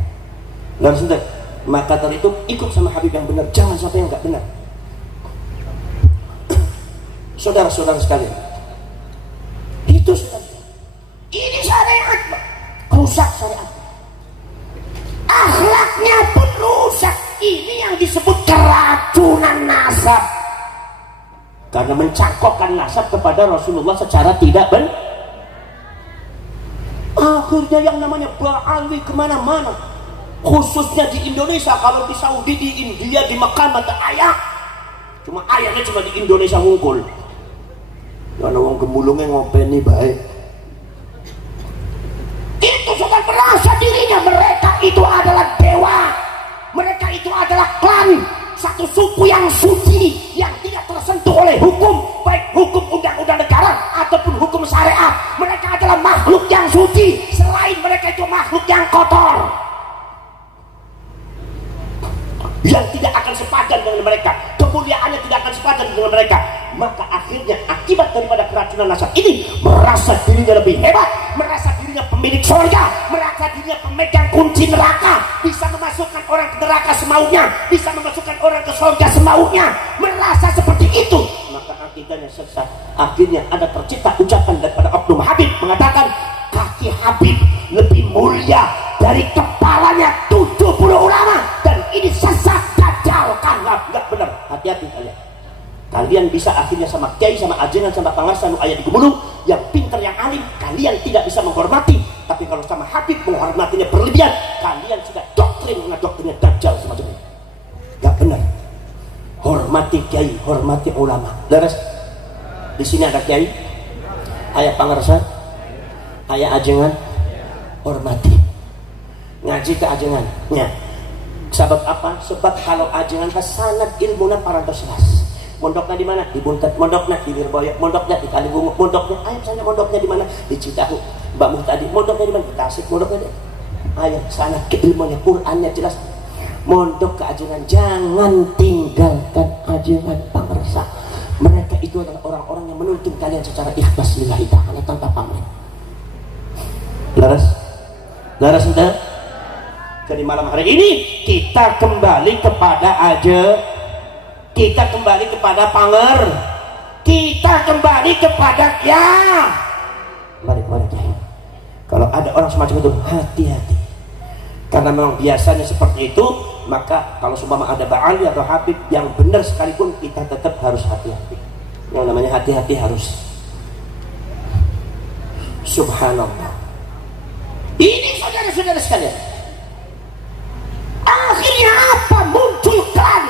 Dan sudah, maka dari itu ikut sama Habib yang benar, jangan sampai yang nggak benar. Saudara-saudara sekalian, itu sudah, ini syariat, rusak syariat, akhlaknya pun rusak. Ini yang disebut keracunan nasab, karena mencangkokkan nasab kepada Rasulullah secara tidak benar. Akhirnya yang namanya ba'alwi kemana-mana, khususnya di Indonesia. Kalau di Saudi, di India, di Mekah ada ayat, cuma ayatnya cuma di Indonesia ngumpul. Karena orang Kebulungnya ngopeni baik, itu sudah merasa dirinya mereka itu adalah dewa, mereka itu adalah klan, satu suku yang suci, yang tidak tersentuh oleh hukum, baik hukum undang-undang negara ataupun hukum syariat. Mereka adalah makhluk yang suci, selain mereka itu makhluk yang kotor, yang tidak akan sepadan dengan mereka, kemuliaannya tidak akan sepadan dengan mereka. Maka akhirnya akibat daripada keracunan nasab ini, merasa dirinya lebih hebat, merasa dirinya pemilik surga, merasa dirinya pemegang kunci neraka, bisa memasukkan orang ke neraka semaunya, bisa memasukkan orang ke surga semaunya, merasa seperti itu. Maka akidahnya sesat. Akhirnya ada tercipta ucapan daripada oknum Habib mengatakan, kaki Habib lebih mulia dari kepalanya 70 ulama, dan ini sesat, dajjal, kanggap, nggak benar. Hati-hati kalian. Kalian bisa akhirnya sama kiai, sama ajengan, sama pangarsan ayat di Kebulung yang pintar, yang alim, kalian tidak bisa menghormati. Tapi kalau sama Habib menghormatinya berlebihan, kalian sudah doktrin dengan doktrinnya dajjal semacam ini. Gak benar. Hormati kiai, hormati ulama. Leres. Di sini ada kiai, ayat pangarsan, ayat ajengan, hormati. Ngaji ke ajengannya. Sebab apa? Sebab kalau ajengan kesanat ilmunya parantos. Mondoknya di mana? Di Buntet. Mondoknya di Lirboyo. Mondoknya di Kalibungu. Mondoknya, ayo sana mondoknya di mana? Di Cidahu. Mbak Muhtadi. Mondoknya di mana? Di Tasik. Mondoknya di, ayo sana ke ilmunya, Qurannya jelas. Mondok ke ajengan, jangan tinggalkan ajengan pangersa. Mereka itu adalah orang-orang yang menuntun kalian secara ikhlas lillahi ta'ala tanpa pamrih. Laras sudah. Jadi malam hari ini kita kembali kepada aja, kita kembali kepada panger, kita kembali kepada ya. Mari. Kalau ada orang semacam itu, hati-hati. Karena memang biasanya seperti itu. Maka kalau seumpama ada ba'ali atau habib yang benar sekalipun, kita tetap harus hati-hati. Yang namanya hati-hati harus. Subhanallah. Ini saudara-saudara sekalian, akhirnya apa? Munculkan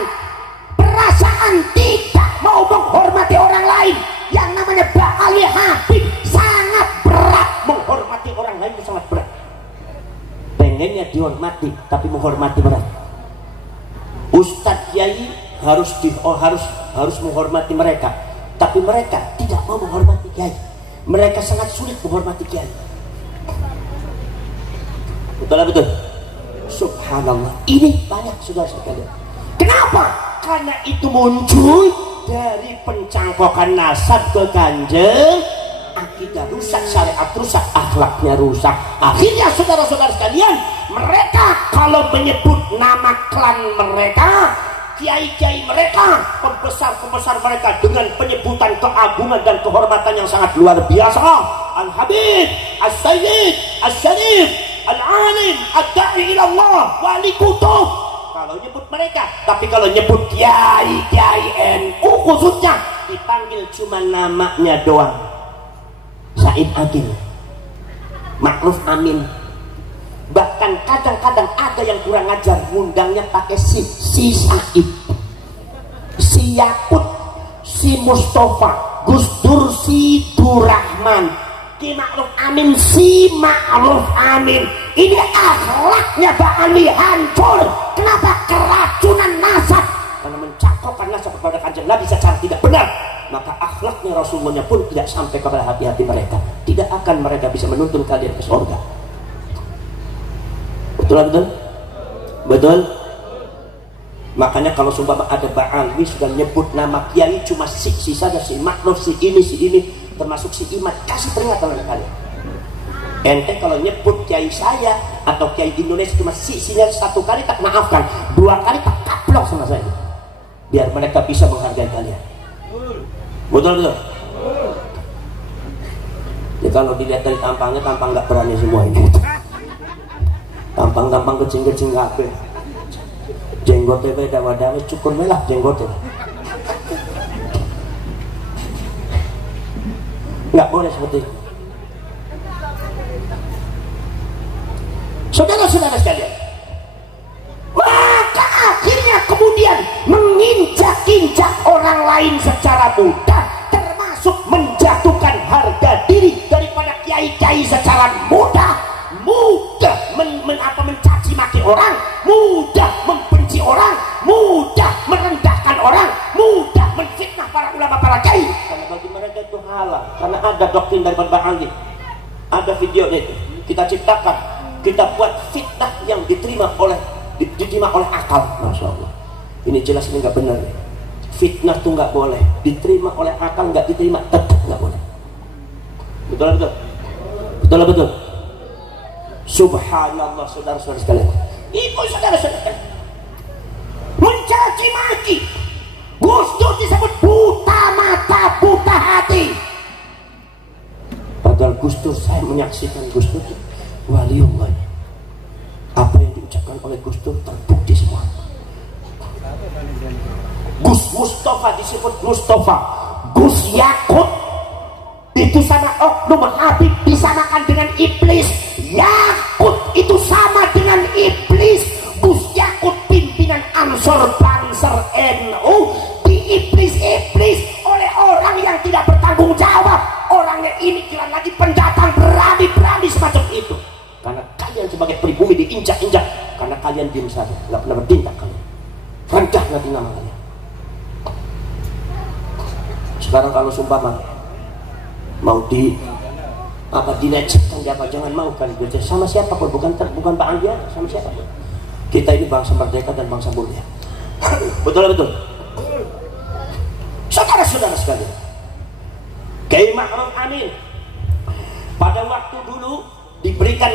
perasaan tidak mau menghormati orang lain. Yang namanya ba'ali habib sangat berat. Menghormati orang lain itu sangat berat. Pengennya dihormati tapi menghormati berat. Ustadz Kiai harus menghormati mereka, tapi mereka tidak mau menghormati Kiai. Mereka sangat sulit menghormati Kiai. Betul. Subhanallah. Ini banyak saudara sekalian. Kenapa? Karena itu muncul dari pencangkokan nasab ke Kanjeng, akidah rusak, syariat rusak, akhlaknya rusak. Akhirnya saudara-saudara sekalian, mereka kalau menyebut nama klan mereka, kiai-kiai mereka, pembesar-pembesar mereka dengan penyebutan keagungan dan kehormatan yang sangat luar biasa, Al-Habib, As-Sayyid, As-Syarif, Al-Alim, Ad-Da'i ilallah, Wali Kutub. Kalau nyebut mereka, tapi kalau nyebut kiai-kiai NU khususnya, dipanggil cuma namanya doang. Said Agil, Ma'ruf Amin. Bahkan kadang-kadang ada yang kurang ajar, ngundangnya pakai si Said, si Yakut, si Mustafa, Gus Dur, si Durrahman, Ki Ma'ruf Amin, si Ma'ruf Amin. Ini akhlaknya ba'ali hancur. Kenapa? Keracunan nasab. Karena mencakokkan nasab kepada Kanjeng Nabi secara tidak benar, maka akhlaknya Rasulullah pun tidak sampai kepada hati-hati mereka. Tidak akan mereka bisa menuntun kalian ke surga. Betul. Makanya kalau sumpah ada ba'ali sudah nyebut nama kiai cuma si saja, si Ma'ruf, si ini, termasuk si Imam, kasih peringatan kepada kalian. Ente kalau nyebut kiai saya atau kiai Indonesia cuma sinya satu kali tak maafkan, dua kali tak kaplok sama saya, biar mereka bisa menghargai kalian. Betul. Ya kalau dilihat dari tampangnya, tampang nggak berani semua ini. Tampang-tampang kecing-kecing kabeh. Jenggotnya beda wadahnya cukur melah jenggotnya. Nggak boleh seperti itu. Saudara-saudara sekalian, maka akhirnya kemudian menginjak-injak orang lain secara mudah, termasuk menjatuhkan harga diri daripada kiai-kiai secara mudah mencaci maki orang, mudah membenci orang, mudah merendahkan orang, mudah menfitnah para ulama, para kiai. Karena bagi mereka itu halal, karena ada doktrin dari Ba'ali, ada videonya itu kita ciptakan, kita buat fitnah yang diterima oleh akal. Masya Allah, ini jelas ini nggak benar. Fitnah tuh nggak boleh diterima oleh akal, nggak diterima tetap nggak boleh. Betul. Subhanallah, saudara-saudara sekalian. Itu saudara-saudara mencaci maki. Gus Dur disebut buta mata, buta hati. Padahal Gus Dur, saya menyaksikan Gus Dur waliullah. Apa yang diucapkan oleh Gus Dur terbukti semua. Gus Mustafa disebut Mustafa, Gus Yakut itu sama oknum Habib disamakan dengan iblis. Yakut itu sama dengan iblis. Gus Yakut pimpinan Ansor Banser NU di iblis oleh orang yang tidak bertanggung jawab. Orangnya ini kira lagi pendatang berani semacam itu. Karena kalian sebagai pribumi diinjak-injak, karena kalian diam saja, nggak pernah bertindak kalian. Rendah nanti nama kalian. Sekarang kalau sumpah mau dilecehkan siapa, jangan mau kan sama siapapun, bukan Pak Anggia, sama siapapun. Kita ini bangsa merdeka dan bangsa mulia. Betul. Saudara-saudara sekalian, Kiai Ma'ruf Amin pada waktu dulu diberikan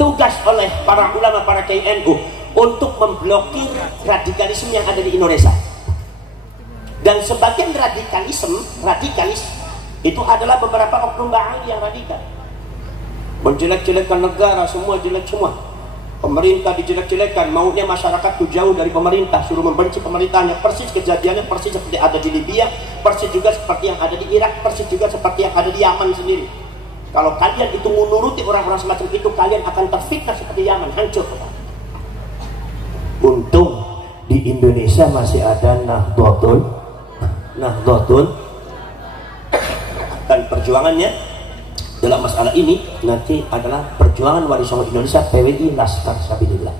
tugas oleh para ulama, para kiai NU untuk memblokir radikalisme yang ada di Indonesia. Dan sebagian radikalis itu adalah beberapa oknum ba'ali yang radikal, menjelek-jelekkan negara, semua jelek semua. Pemerintah dijelek-jelekan, maunya masyarakat itu jauh dari pemerintah, suruh membenci pemerintahnya. Persis kejadiannya persis seperti ada di Libya, persis juga seperti yang ada di Irak, persis juga seperti yang ada di Yaman sendiri. Kalau kalian itu menuruti orang-orang semacam itu, kalian akan terfitnah seperti Yaman, hancur. Untung di Indonesia masih ada Nahdlatul, dan perjuangannya dalam masalah ini nanti adalah perjuangan Wali Songo Indonesia, PWI Laskar Sabilillah.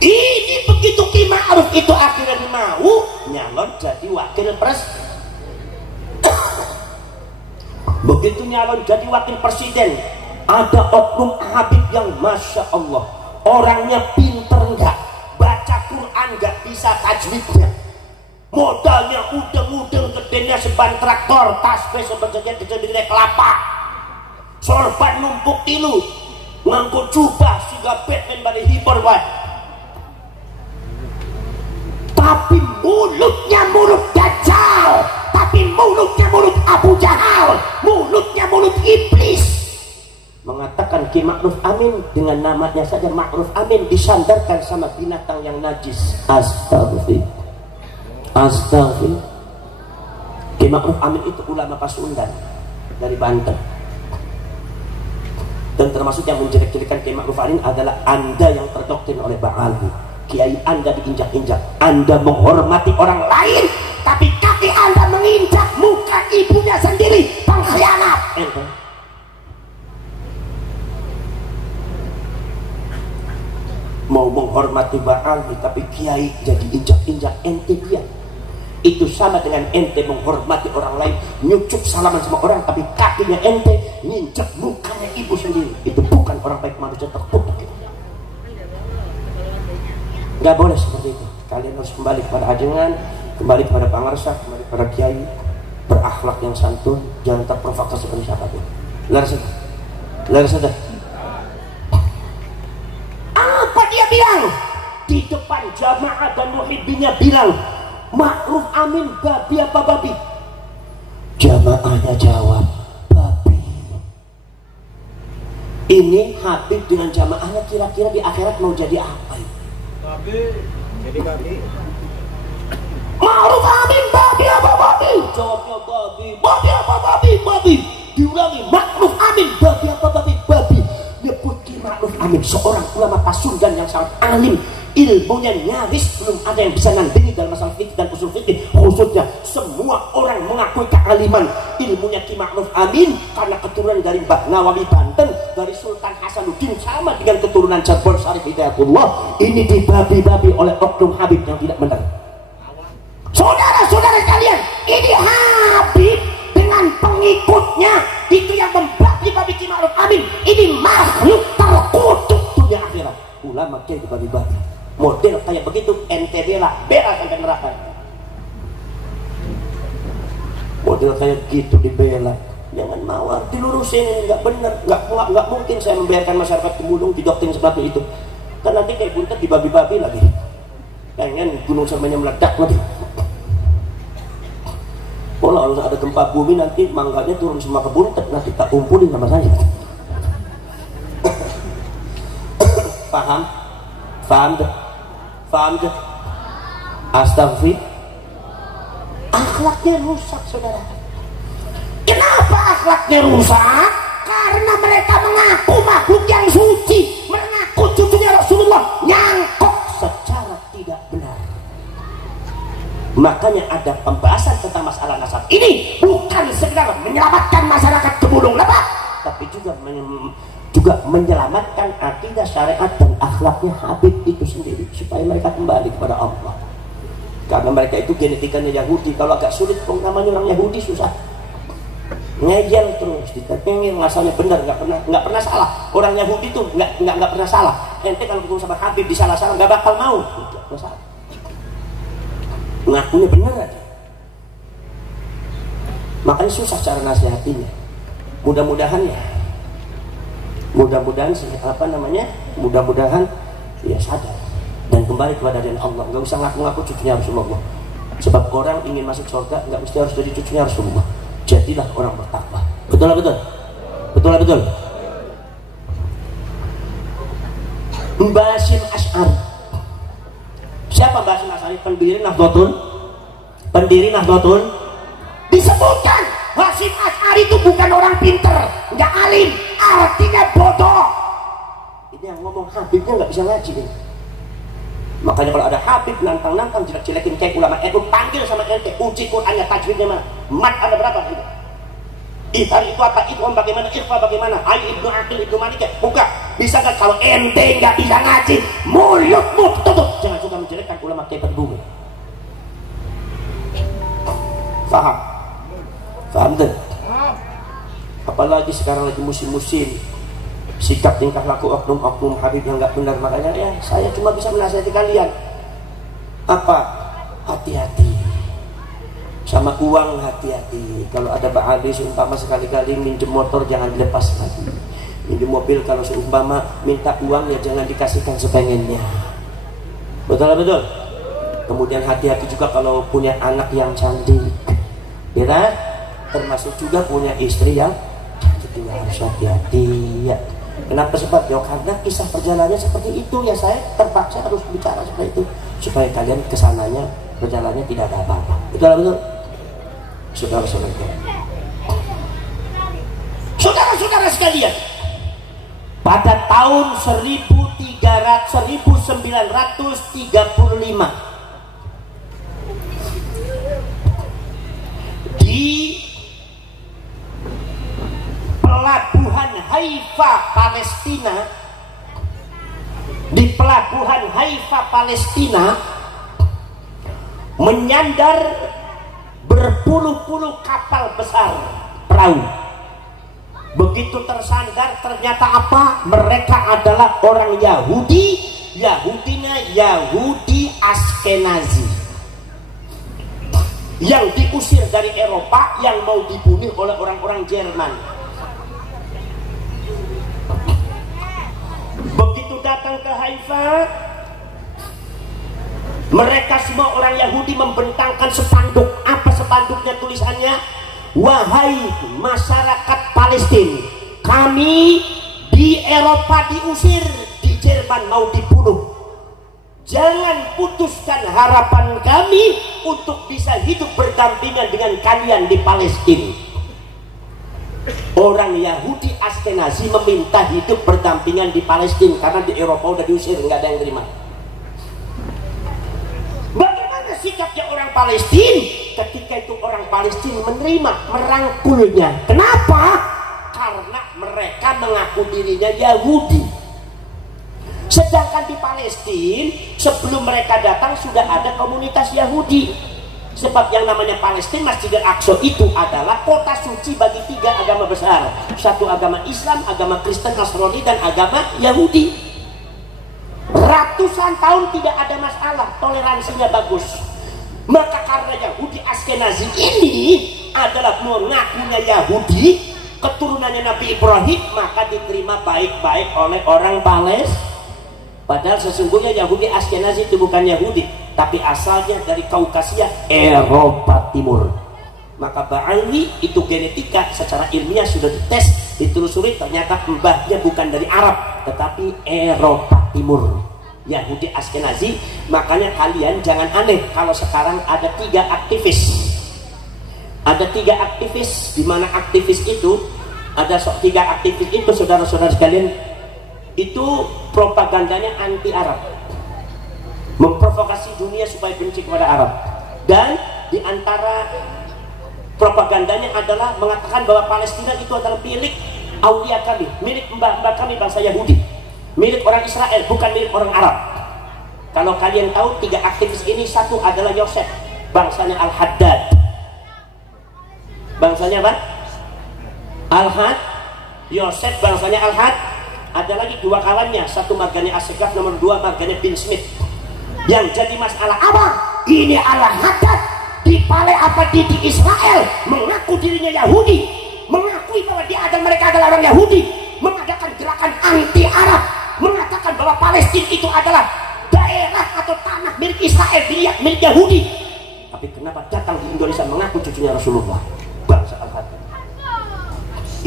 Ini begitu Ki Ma'ruf itu akhirnya mau nyalon jadi wakil presiden. Begitu nyalon jadi wakil presiden, ada oknum Habib yang masya Allah orangnya pinter enggak, baca Quran enggak bisa tajwidnya, modalnya udeng-udeng, gedenya seban traktor, tasbih sebetulnya gede kelapa, sorban numpuk tilu, ngangkut jubah juga Batman balik hibur wae. Tapi mulutnya mulut Dajjal, tapi mulutnya mulut Abu Jahal, mulutnya mulut iblis. Mengatakan Ki Ma'ruf Amin dengan namanya saja Ma'ruf Amin disandarkan sama binatang yang najis. Astagfirullah. Ki Ma'ruf Amin itu ulama Pasundan dari Banten. Dan termasuk yang menjelek-jelekan Ki Ma'ruf Amin adalah Anda yang terdoktrin oleh Ba'ali. Kiai Anda diinjak-injak, Anda menghormati orang lain, tapi kaki Anda menginjak muka ibunya sendiri, pengkhianat. Mau menghormati Ba'ali, tapi Kiai jadi injak-injak ente dia. Itu sama dengan ente menghormati orang lain, nyucuk salaman sama orang, tapi kakinya ente nginjak mukanya ibu sendiri. Itu bukan orang baik, manusia terkutuk. Nggak boleh seperti itu. Kalian harus kembali kepada ajengan, kembali kepada pangarsa, kembali kepada kiai, berakhlak yang santun, jangan terprovokasi oleh siapapun. Laras saja. Apa dia bilang di depan jamaah dan muhibbinya, bilang Ma'ruf Amin babi apa babi? Jamaahnya jawab babi. Ini Habib dengan jamaahnya kira-kira di akhirat mau jadi apa ya? Babi, jadi babi. Ma'ruf Amin babi apa babi? Jawabnya babi. Babi apa babi? Babi. Diulangi, Ma'ruf Amin babi apa babi? Babi. Nyebut Ki Ma'ruf Amin seorang ulama Pasundan yang sangat alim, ilmunya nyaris belum ada yang bisa nandingi dalam masalah fikih dan usul fikih. Khususnya semua orang mengakui kealiman ilmunya Ki Ma'ruf Amin karena keturunan dari Mbah Nawawi Banten, dari Sultan Hasanuddin, sama dengan keturunan Jabir Syarif Hidayatullah. Ini dibabi-babi oleh oknum Habib yang tidak benar. Saudara-saudara sekalian, ini Habib dengan pengikutnya itu yang membabi-babi Ki Ma'ruf Amin. Ini makhluk terkutuk dunia akhirat. Ulama kayak dibabi-babi. Model kayak begitu ente bela sampai neraka. Model kayak gitu dibela, jangan mawar, dilurusin, nggak bener, nggak mungkin saya membiarkan masyarakat Temulung didoktrin seperti itu. Kan nanti kayak Buntet dibabi-babi lagi, pengen gunung semuanya meledak nanti. Kalau harus ada gempa bumi nanti mangganya turun semua ke Buntet, nanti tak kumpulin sama saya. Paham deh. Astagfirullah. Akhlaknya rusak, saudara. Kenapa akhlaknya rusak? Karena mereka mengaku makhluk yang suci, mengaku cucunya Rasulullah, nyangkok secara tidak benar. Makanya ada pembahasan tentang masalah nasab ini bukan sekedar menyelamatkan masyarakat Temulung Lebak, tapi juga menyelamatkan akidah syariat dan akhlaknya Habib itu sendiri, supaya mereka kembali kepada Allah. Karena mereka itu genetikanya Yahudi. Kalau agak sulit, namanya orang Yahudi susah, ngejel terus, ditepengin, asalnya benar, nggak pernah salah. Orang Yahudi itu nggak pernah salah. Ente kalau ketemu sama Habib disalah-salah nggak bakal mau, nggak salah. Ngakunya benar aja. Makanya makanya susah cara nasihatinya. Mudah-mudahan ya, mudah-mudahan ya sadar dan kembali kepada Allah. Nggak usah ngaku-ngaku cucunya Rasulullah, sebab orang ingin masuk surga nggak mesti harus jadi cucunya Rasulullah. Jadilah orang bertakwa. Betul lah, betul, betul lah, betul. Mbah Hasyim Asy'ari. Siapa Mbah Hasyim Asy'ari? Pendiri Nahdlatul. Disebutkan Hasyim Asy'ari itu bukan orang pinter, nggak alim, artinya bodoh. Ini yang ngomong Habibnya nggak bisa ngaji ini. Makanya kalau ada Habib nantang-nantang jelek-jelekin kayak ulama itu, panggil sama ente, uji Qur'annya, tajwidnya mana, mat ada berapa itu? Ithar itu apa? Itu bagaimana? Ikhfa bagaimana? Ayo Ibnu Aqil, Ibnu Malik, buka. Bisa nggak? Kalau ente nggak bisa ngaji, mulutmu tutup. Jangan suka menjelekkan ulama kayak bumi. Paham? Paham tuh? Apalagi sekarang lagi musim-musim sikap tingkah laku oknum-oknum Habib yang nggak benar. Makanya ya saya cuma bisa menasihati kalian apa? Hati-hati sama uang, hati-hati. Kalau ada Pak Adi seumpama sekali-kali minjem motor jangan dilepas lagi. Minjem mobil kalau seumpama minta uang ya jangan dikasihkan sepengennya. Betul betul. Kemudian hati-hati juga kalau punya anak yang cantik, ya, termasuk juga punya istri yang cantik, harus hati-hati ya. Kenapa? Sebab ya karena kisah perjalanannya seperti itu ya, saya terpaksa harus bicara seperti itu supaya kalian kesananya perjalanannya tidak ada apa-apa. Betul betul. Saudara-saudara sekalian, pada tahun 1935 di pelabuhan Haifa Palestina, menyandar berpuluh-puluh kapal besar perahu. Begitu tersandar ternyata apa? Mereka adalah orang Yahudi, Yahudinya Yahudi Askenazi yang diusir dari Eropa, yang mau dibunuh oleh orang-orang Jerman. Begitu datang ke Haifa, mereka semua orang Yahudi membentangkan spanduk. Apa spanduknya? Tulisannya, wahai masyarakat Palestina, kami di Eropa diusir, di Jerman mau dibunuh. Jangan putuskan harapan kami untuk bisa hidup berdampingan dengan kalian di Palestina. Orang Yahudi Askenazi meminta hidup berdampingan di Palestina karena di Eropa udah diusir, nggak ada yang terima. Bagaimana sikapnya orang Palestina? Ketika itu orang Palestina menerima, merangkulnya. Kenapa? Karena mereka mengaku dirinya Yahudi. Sedangkan di Palestina sebelum mereka datang sudah ada komunitas Yahudi. Sebab yang namanya Palestina, Masjidil Aqsa itu adalah kota suci bagi tiga agama besar. Satu agama Islam, agama Kristen, Nasrani, dan agama Yahudi. Ratusan tahun tidak ada masalah, toleransinya bagus. Maka karena Yahudi Askenazi ini adalah mengakunya Yahudi, keturunannya Nabi Ibrahim, maka diterima baik-baik oleh orang Palestina. Padahal sesungguhnya Yahudi Askenazi itu bukan Yahudi, tapi asalnya dari Kaukasia, Eropa Timur. Maka Ba'alwi itu genetika secara ilmiah sudah dites, ditelusuri, ternyata mbahnya bukan dari Arab, tetapi Eropa Timur, Yahudi Askenazi. Makanya kalian jangan aneh kalau sekarang ada tiga aktivis. Ada tiga aktivis, di mana aktivis itu ada tiga aktivis itu, saudara-saudara sekalian, itu propagandanya anti Arab, memprovokasi dunia supaya benci kepada Arab. Dan di antara propagandanya adalah mengatakan bahwa Palestina itu adalah milik aulia kami, milik mbah-mbah kami bangsa Yahudi, milik orang Israel, bukan milik orang Arab. Kalau kalian tahu tiga aktivis ini, satu adalah Yosef, bangsanya Al-Haddad. Bangsanya apa? Al-Had. Yosef bangsanya Al-Had. Ada lagi dua kawannya, satu marganya Asegaf, nomor dua marganya Bin Smith. Yang jadi masalah apa? Ini Al-Haddad di Palestina apa di Israel mengaku dirinya Yahudi, mengakui bahwa dia adalah, mereka adalah orang Yahudi, mengadakan gerakan anti Arab, mengatakan bahwa Palestina itu adalah daerah atau tanah milik Israel, milik Yahudi. Tapi kenapa datang di Indonesia mengaku cucunya Rasulullah? Bangsa Al-Haddad.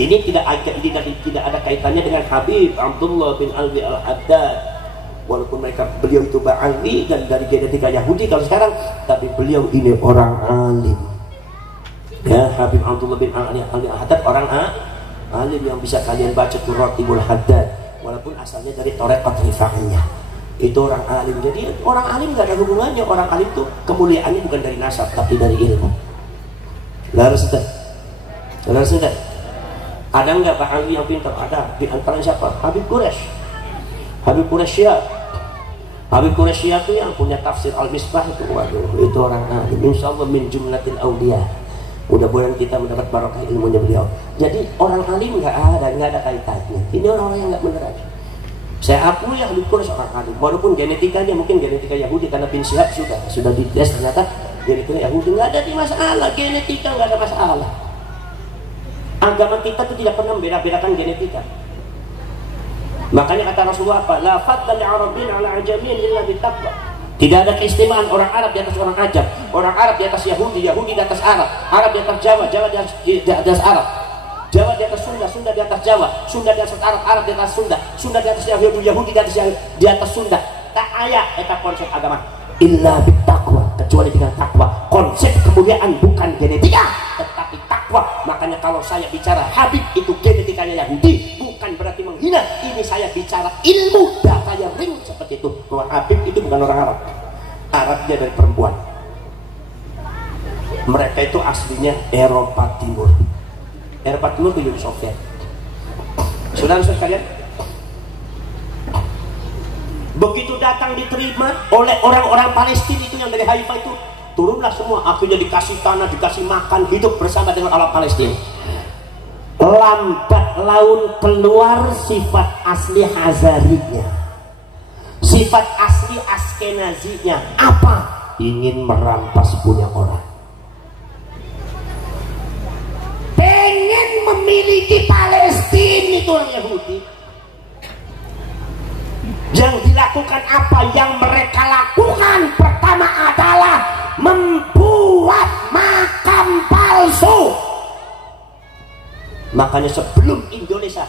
Ini tidak ada kaitannya dengan Habib Abdullah bin Alwi Al-Haddad. Walaupun beliau itu Ba'ali dan dari genetika Yahudi kalau sekarang, tapi beliau ini orang alim. Ya, Habib Abdullah bin Alwi Al-Haddad orang alim yang bisa kalian baca Turatibul Haddad. Walaupun asalnya dari Toreqat Rifa'iyah. Itu orang alim. Jadi orang alim gak ada hubungannya. Orang alim itu kemuliaannya bukan dari nasab tapi dari ilmu. Lalu sudah. Ada nggak Pak Ali yang pintar? Ada. Di antaranya siapa? Habib Quraisy. Habib Quraisy itu yang punya tafsir Al-Misbah itu. Waduh, itu orang alim. Insyaallah min jumlatil auliya. Mudah-mudahan kita mendapat barokah ilmunya beliau. Jadi orang alim nggak ada kaitannya. Ini orang-orang yang nggak benar aja. Saya akui ya Habib Quraisy orang alim. Walaupun genetikanya mungkin genetika Yahudi karena bin Syihab sudah dites ternyata genetika Yahudi, nggak ada masalah. Genetika nggak ada masalah. Agama kita itu tidak pernah membeda-bedakan genetika. Makanya kata Rasulullah apa? La fadla li'arabin 'ala 'ajamin illa bittaqwa. Tidak ada keistimewaan orang Arab di atas orang Ajam, orang Arab di atas Yahudi, Yahudi di atas Arab, Arab di atas Jawa, Jawa di atas Arab, Jawa di atas Sunda, Sunda di atas Jawa, Sunda di atas Arab, Arab di atas Sunda, Sunda di atas Yahudi, Yahudi di atas Sunda. Tak aya eta konsep agama illa bittaqwa, kecuali dengan takwa. Konsep kemuliaan bukan genetika, tetapi takwa. Makanya kalau saya bicara Habib itu genetikanya Yahudi, bukan berarti menghina. Ini saya bicara ilmu, datanya ring seperti itu. Bahwa Habib itu bukan orang Arab. Arab dia dari perempuan. Mereka itu aslinya Eropa Timur. Eropa Timur itu Uni Soviet. Saudara-saudara kalian, begitu datang diterima oleh orang-orang Palestina itu yang dari Haifa itu, turunlah semua, akhirnya dikasih tanah, dikasih makan, hidup bersama dengan orang Palestina. Lambat laun keluar sifat asli Hazarinya, sifat asli Askenazinya. Apa? Ingin merampas punya orang, pengen memiliki Palestina. Itu orang Yahudi. Yang dilakukan apa? Yang mereka lakukan pertama adalah membuat makam palsu. Makanya sebelum Indonesia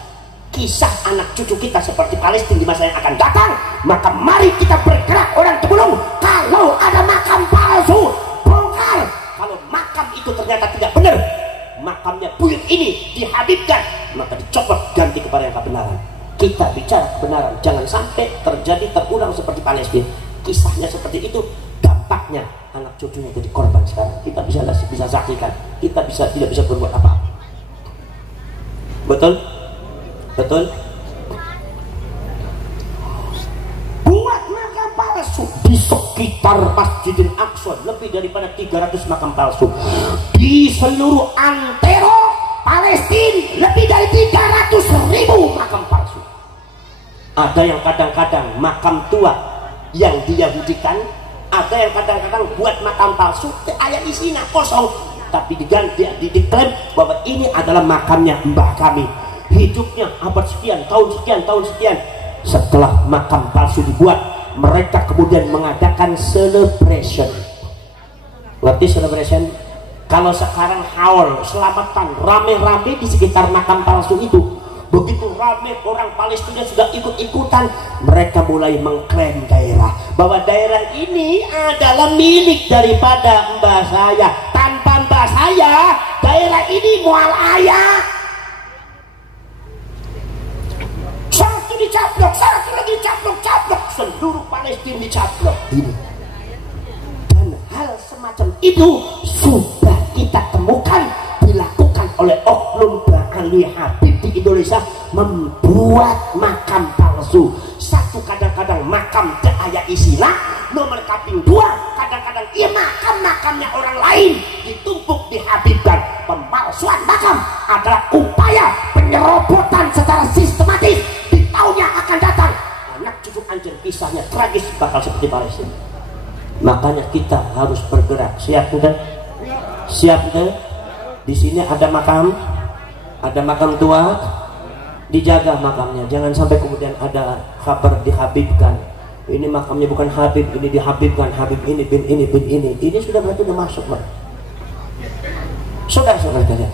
kisah anak cucu kita seperti Palestina di masa yang akan datang, maka mari kita bergerak orang Temulung. Kalau ada makam palsu, bongkar. Kalau makam itu ternyata tidak benar, makamnya buyut ini dihabibkan, maka dicopot, ganti kepada yang kebenaran. Kita bicara kebenaran, jangan sampai terulang seperti Palestina. Kisahnya seperti itu, dampaknya anak cucunya jadi korban sekarang. Kita bisa saksikan, kita tidak bisa berbuat apa-apa. Betul? Buat makam palsu di sekitar Masjidil Aqsa, lebih daripada 300 makam palsu. Di seluruh antero Palestina lebih dari 300.000 makam palsu. Ada yang kadang-kadang makam tua yang diyahudikan, ada yang kadang-kadang buat makam palsu, ayat isinya kosong, tapi diklaim bahwa ini adalah makamnya mbah kami, hidupnya abad sekian, tahun sekian. Setelah makam palsu dibuat, mereka kemudian mengadakan celebration. Ngerti celebration? Kalau sekarang haul, selamatan, rame-rame di sekitar makam palsu itu. Begitu rame orang Palestina sudah ikut-ikutan, mereka mulai mengklaim daerah, bahwa daerah ini adalah milik daripada mbah saya. Tanpa mbah saya, daerah ini mual ayah. Satu dicaplok, satu lagi caplok, seluruh Palestina dicaplok. Ini. Dan hal semacam itu sudah kita temukan dilakukan oleh oknum Ba'ali Habib di Indonesia, membuat makam palsu. Satu, kadang-kadang makam ayah isinya, nomor kaping 2, kadang-kadang makamnya orang lain ditumpuk dihabibkan. Pemalsuan makam adalah upaya penyerobotan secara sistematis. Di tahun yang akan datang, anak cucu anjir kisahnya tragis bakal seperti Palestina. Makanya kita harus bergerak. Siap sudah? Siap deh. Di sini ada makam tua, dijaga makamnya, jangan sampai kemudian ada kabar dihabibkan. Ini makamnya bukan Habib, ini dihabibkan, Habib ini bin ini bin ini. Ini sudah berarti udah masuk, Pak. Saudara-saudara kalian.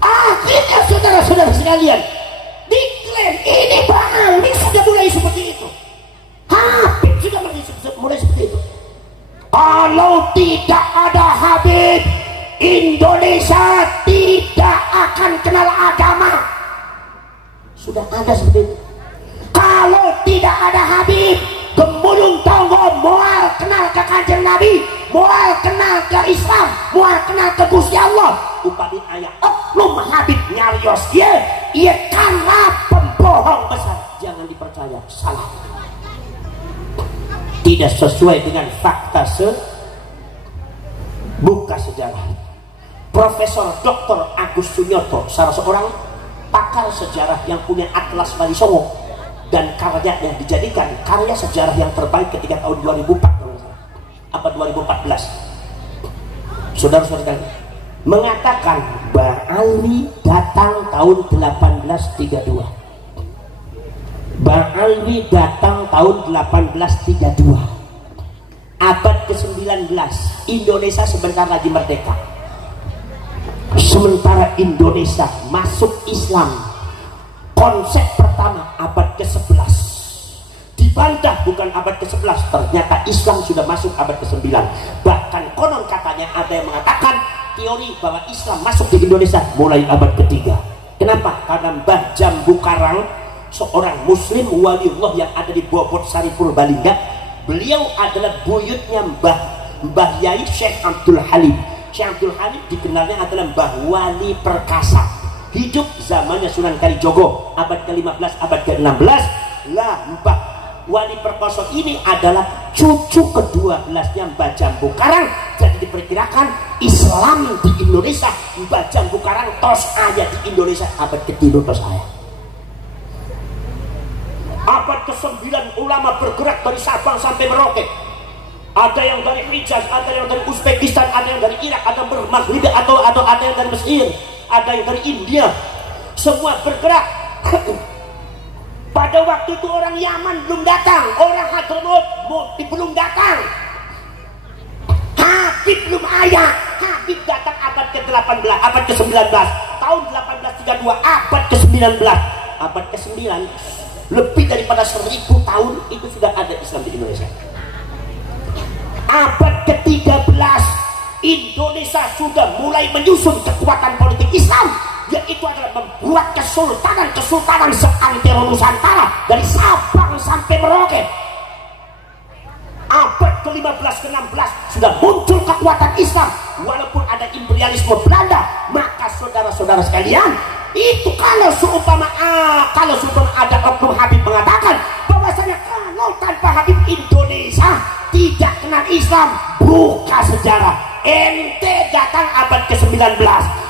Akhirnya saudara-saudara sekalian diklaim ini Bang Ali sudah mulai seperti itu. Habib sudah mulai seperti itu. Kalau tidak ada Habib, Indonesia tidak akan kenal agama. Sudah ada seperti itu. Kalau tidak ada Habib, Gemulung Tonggo mual kenal ke Kanjeng Nabi, mual kenal ke Islam, mual kenal ke Gusti Allah. Upami ayah oknum Habib nyarios ia karena pembohong besar. Jangan dipercaya, salah. Tidak sesuai dengan fakta buka sejarah. Profesor Dr. Agus Sunyoto, salah seorang pakar sejarah yang punya Atlas Wali Songo, dan karyanya dijadikan karya sejarah yang terbaik ketika tahun 2004 apa 2014. Saudara-saudara mengatakan Bang Ali datang tahun 1832. Bang Ali datang tahun 1832. Abad ke-19, Indonesia sebentar lagi merdeka. Sementara Indonesia masuk Islam konsep pertama abad ke-11, dibantah bukan abad ke-11, ternyata Islam sudah masuk abad ke-9. Bahkan konon katanya ada yang mengatakan teori bahwa Islam masuk di Indonesia mulai abad ke-3. Kenapa? Karena Mbah Jambu Karang, seorang muslim waliullah yang ada di Bobot Sari Purbalingga, beliau adalah buyutnya Mbah Yai Syekh Abdul Halim. Syekh Abdul Halim dikenalnya adalah Mbah Wali Perkasa, hidup zamannya Sunan Kalijogo abad ke-15 abad ke-16. Lah Mbah Wali Perkasa ini adalah cucu ke-12-nya Mbah Jambu Karang. Jadi diperkirakan Islam di Indonesia Mbah Jambu Karang tos ayat di Indonesia abad ke-3 tos ayat. Abad ke-9 ulama bergerak dari Sabang sampai Merauke. Ada yang dari Hijaz, ada yang dari Uzbekistan, ada yang dari Irak, ada yang dari Maghrib, atau ada yang dari Mesir, ada yang dari India. Semua bergerak. Pada waktu itu orang Yaman belum datang, orang Hadramaut belum datang, Habib belum ada. Habib datang abad ke-18, abad ke-19, tahun 1832, abad ke-19. Abad ke-9, lebih daripada 1000 tahun itu sudah ada Islam di Indonesia. Abad ke-13, Indonesia sudah mulai menyusun kekuatan politik Islam, yaitu adalah membuat kesultanan seantero Nusantara dari Sabang sampai Merauke. Abad ke-15 ke-16 sudah muncul kekuatan Islam, walaupun ada imperialisme Belanda. Maka saudara-saudara sekalian, itu kalau seumpama ada oknum Habib mengatakan bahwasanya kalau tanpa Habib Indonesia tidak kenal Islam, buka sejarah. Ente datang abad ke-19.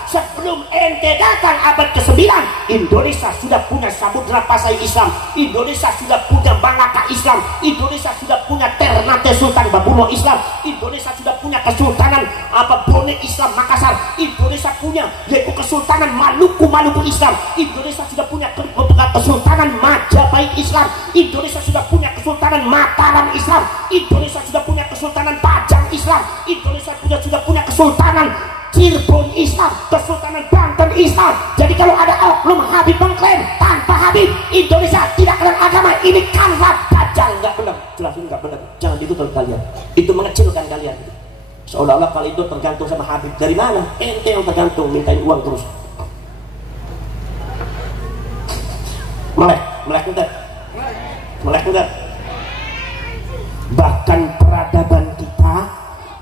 Sebelum ente datang abad ke-9, Indonesia sudah punya Samudra Pasai Islam, Indonesia sudah punya Malaka Islam, Indonesia sudah punya Ternate Sultan Babulo Islam, Indonesia sudah punya Kesultanan Bone Islam Makassar, Indonesia punya yaitu Kesultanan Maluku Islam, Indonesia sudah punya Kesultanan Majapahit Islam, Indonesia sudah punya Kesultanan Mataram Islam, Indonesia sudah punya Kesultanan Pajang Islam, Indonesia sudah punya Kesultanan Cirebon Islam, Kesultanan Banten Islam. Jadi kalau ada oknum Habib mengklaim tanpa Habib Indonesia tidak kenal agama, ini karena dajjal. Nggak benar, jelasin nggak benar. Jangan ditutup kalian, itu mengecilkan kalian. Seolah-olah kalau itu tergantung sama Habib. Dari mana? Ente yang tergantung, mintain uang terus. Melek enggak? Bahkan peradaban kita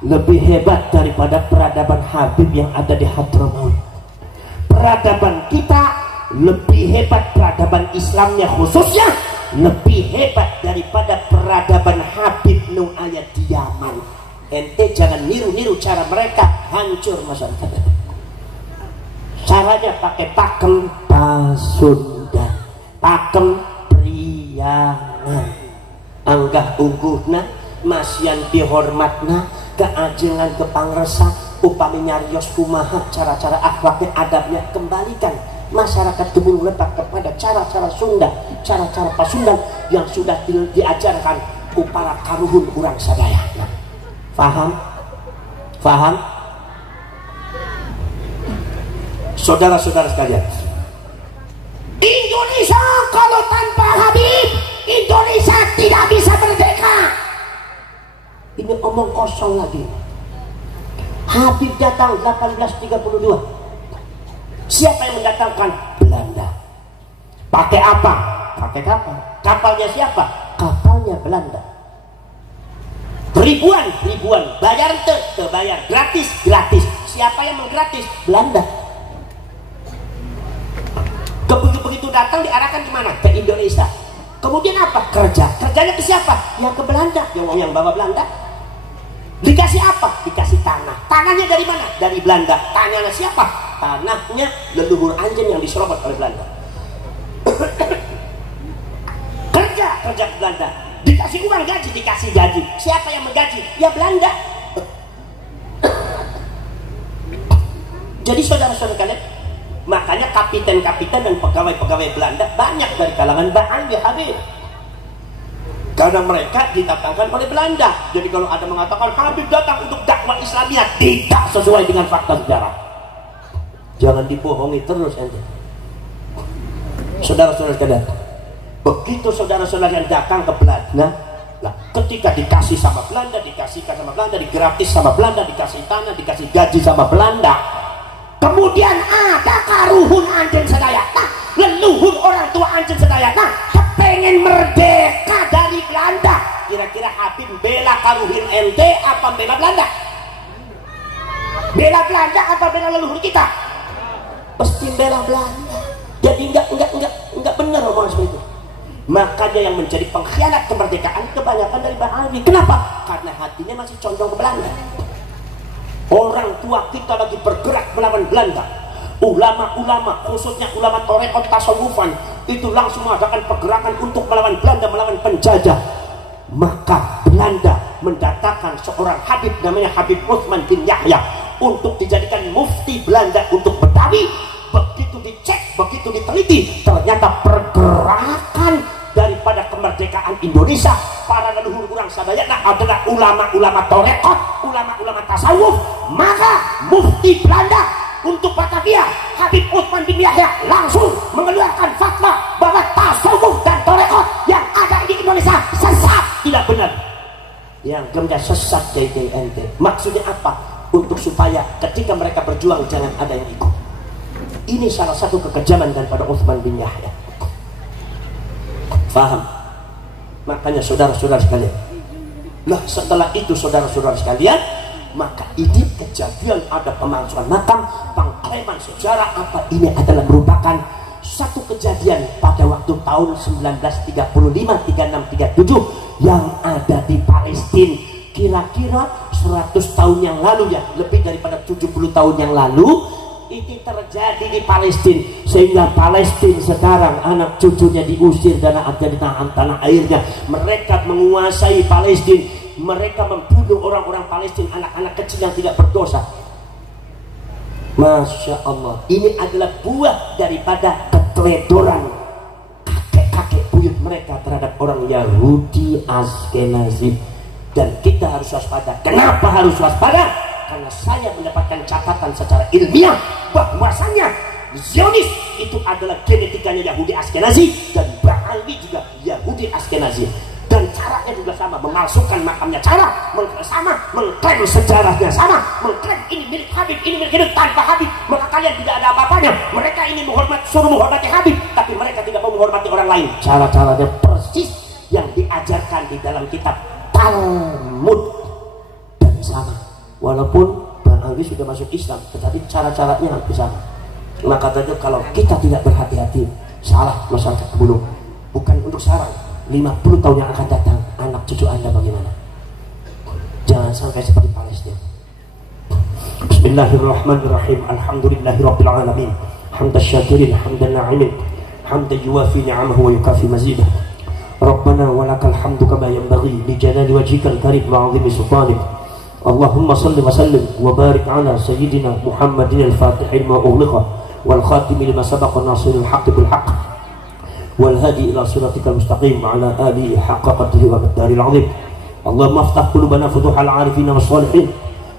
lebih hebat daripada peradaban Habib yang ada di Hadramaut. Peradaban kita lebih hebat, peradaban Islamnya khususnya lebih hebat daripada peradaban Habib nu aya di Yaman. Ente jangan niru-niru cara mereka, hancur masyarakat. Caranya pakai pakem Pasundan, pakem priangan, anggah unggulna, masyan dihormatna, keajengan kepangresah, upaminya rios kumaha cara-cara akhlaknya, adabnya, kembalikan masyarakat Kebun Lebak kepada cara-cara Sunda, cara-cara Pasundan yang sudah diajarkan upara karuhun urang sadaya. Nah, paham? Paham? Saudara-saudara sekalian, Indonesia kalau tanpa Habib, Indonesia tidak bisa merdeka. Ini omong kosong lagi. Habib datang 1832. Siapa yang mendatangkan? Belanda. Pakai apa? Pakai kapal. Kapalnya siapa? Kapalnya Belanda. Ribuan, bayar bayar, gratis. Siapa yang menggratis? Belanda. Begitu datang diarahkan kemana? Ke Indonesia. Kemudian apa? Kerjanya ke siapa? Ya ke Belanda. Yang bawa Belanda. Dikasih apa? Dikasih tanah. Tanahnya dari mana? Dari Belanda. Tanahnya siapa? Tanahnya leluhur Anjen yang diserobot oleh Belanda. kerja ke Belanda. Dikasih uang gaji, dikasih gaji. Siapa yang menggaji? Ya Belanda. Jadi saudara-saudara kalian, makanya kapiten-kapiten dan pegawai-pegawai Belanda banyak dari kalangan Ba'alwi Habib. Karena mereka didatangkan oleh Belanda. Jadi kalau ada mengatakan Habib datang untuk dakwah Islamiyah, tidak sesuai dengan fakta sejarah. Jangan dibohongi terus ente. Saudara-saudara sekalian, begitu saudara-saudara yang datang ke Belanda, nah, ketika dikasih sama Belanda, dikasihkan sama Belanda, digratis sama Belanda, dikasih tanah, dikasih gaji sama Belanda, kemudian ada karuhun Anjen Sedaya. Nah, leluhur orang tua Anjen Sedaya, nah, pengen merdeka dari Belanda. Kira-kira Habib bela karuhin ente apa bela Belanda? Bela Belanda apa bela leluhur kita? Pasti bela Belanda. Jadi enggak benar omongan seperti itu. Makanya yang menjadi pengkhianat kemerdekaan kebanyakan dari Ba'alwi. Kenapa? Karena hatinya masih condong ke Belanda. Orang tua kita lagi bergerak melawan Belanda. Ulama-ulama, khususnya ulama Torekot Tasawufan, itu langsung mengadakan pergerakan untuk melawan Belanda, melawan penjajah. Maka Belanda mendatangkan seorang Habib namanya Habib Utsman bin Yahya untuk dijadikan mufti Belanda untuk Betawi. Begitu dicek, begitu diteliti, ternyata pergerakan daripada kemerdekaan Indonesia para leluhur orang sadayana adalah ulama-ulama Torekot, ulama-ulama tasawuf. Maka mufti Belanda untuk Batavia, Habib Utsman bin Yahya, langsung mengeluarkan fatwa bahwa tasawuf dan Torekot yang ada di Indonesia sesat, tidak benar. Yang gemda sesat JJNT. Maksudnya apa? Untuk supaya ketika mereka berjuang jangan ada yang ikut. Ini salah satu kekejaman daripada Utsman bin Yahya. Faham? Makanya saudara-saudara sekalian, nah setelah itu saudara-saudara sekalian, maka ini kejadian ada pemalsuan makam, pengklaiman sejarah apa ini adalah merupakan satu kejadian pada waktu tahun 1935, 36, 37 yang ada di Palestina. Kira-kira 100 tahun yang lalu, ya lebih daripada 70 tahun yang lalu ini terjadi di Palestina, sehingga Palestina sekarang anak cucunya diusir dan ada di tanah airnya. Mereka menguasai Palestina, mereka membunuh orang-orang Palestina, anak-anak kecil yang tidak berdosa. Masya Allah, ini adalah buah daripada keteledoran kakek-kakek buyut mereka terhadap orang Yahudi Askenazi. Dan kita harus waspada. Kenapa harus waspada? Karena saya mendapatkan catatan secara ilmiah bahwasanya Zionis itu adalah genetikanya Yahudi Askenazi dan Ba'alwi juga Yahudi Askenazi. Dan caranya juga sama, memalsukan makamnya sama, mengklaim sejarahnya sama, mengklaim ini milik Habib, ini milik Habib tanpa Habib. Maka kalian tidak ada apa-apanya. Mereka ini suruh menghormati Habib, tapi mereka tidak mau menghormati orang lain. Cara-caranya persis yang diajarkan di dalam kitab Talmud dan sama. Walaupun Ba'alwi sudah masuk Islam, tetapi cara-caranya hampir sama. Maka tadi kalau kita tidak berhati-hati, salah masyarakat Kebun. Bukan untuk sekarang, 50 tahun yang akan datang, anak cucu Anda bagaimana? Jangan sampai seperti Palestina. Bismillahirrahmanirrahim. Alhamdulillahirabbil alamin. Hamdan syakirin, hamdan na'imin, hamdan yuwafi ni'amahu wa yukafi mazidah. Rabbana walakal hamdu kama yanbaghi li jalali wajhikal karim wa 'azimi sultanik. اللهم صل وسلم وبارك على سيدنا محمد الفاتح لما أغلق والخاتم لما سبق ناصر الحق بالحق والهادي إلى صراطك المستقيم وعلى آله حق قدره ومقداره العظيم. اللهم افتح قلوبنا فتوح العارفين والصالحين.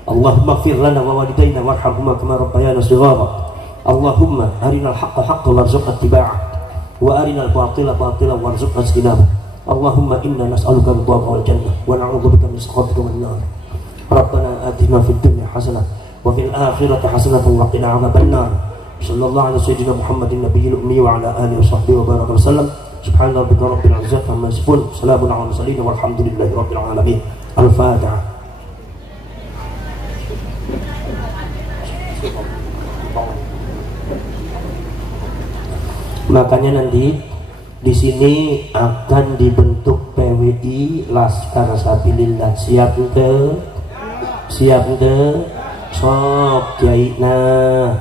اللهم اغفر لنا ووالدينا وارحمهما كما ربيانا صغارا. اللهم أرنا الحق حقا وارزقنا اتباعه وأرنا الباطل باطلا وارزقنا اجتنابه. اللهم إنا نسألك رضاك والجنة ونعوذ بك من سخطك والنار. ربنا آتنا في الدنيا حسنة وفي الآخرة حسنة وقنا عذاب النار. صلى الله على سيدنا محمد النبي الأمي وعلى آله وصحبه وبارك وسلم. سبحان ربك رب العزة عما يصفون سلام على المرسلين والحمد لله رب العالمين. الفاتحة. Makanya nanti di sini akan dibentuk PWI Laskar Sabilillah. Siap ente? Siap ente? Sok kiai. Nah,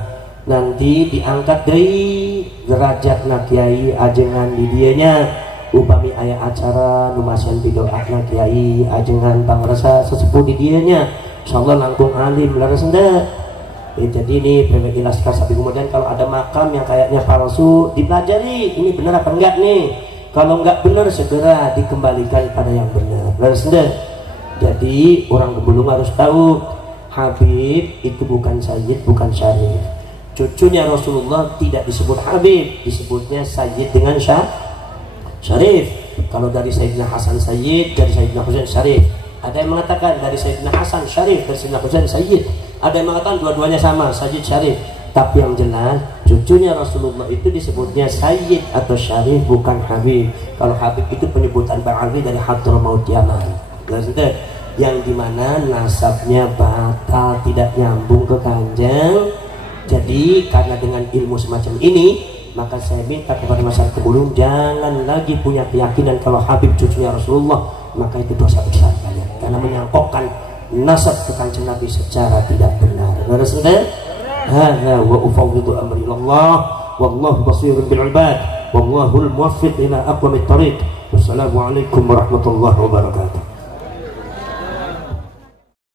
nanti diangkat dari derajat na kiai ajengan di dianya upami aya acara numasan bidoakna kiai ajengan pangrasa sesepuh di dianya insyaallah langkung alim laras ende. Jadi ini PWI Laskar Sapi. Kemudian kalau ada makam yang kayaknya palsu dipelajari ini benar apa enggak nih. Kalau enggak benar segera dikembalikan pada yang benar. Laras ende. Jadi orang Kebulung harus tahu Habib itu bukan Sayyid, bukan Syarif. Cucunya Rasulullah tidak disebut Habib, disebutnya Sayyid dengan Syarif. Kalau dari Sayyidina Hasan Sayyid, dari Sayyidina Husain Syarif. Ada yang mengatakan dari Sayyidina Hasan Syarif, dari Sayyidina Husain Sayyid. Ada yang mengatakan dua-duanya sama, Sayyid Syarif. Tapi yang jelas cucunya Rasulullah itu disebutnya Sayyid atau Syarif, bukan Habib. Kalau Habib itu penyebutan Ba'ali dari Hadramaut Yaman. Yang dimana nasabnya batal, tidak nyambung ke Kanjeng. Jadi karena dengan ilmu semacam ini, maka saya minta kepada masyarakat Kebulung jangan lagi punya keyakinan kalau Habib cucunya Rasulullah, maka itu dosa besar kalian karena menyangkokkan nasab ke Kanjeng Nabi secara tidak benar. Rasulullah, hadza wa ufawwidu amri ilallah wallahu basirun bil ibad wallahu al muwaffiq ila aqwamit thariq. Wassalamu alaikum warahmatullahi wabarakatuh.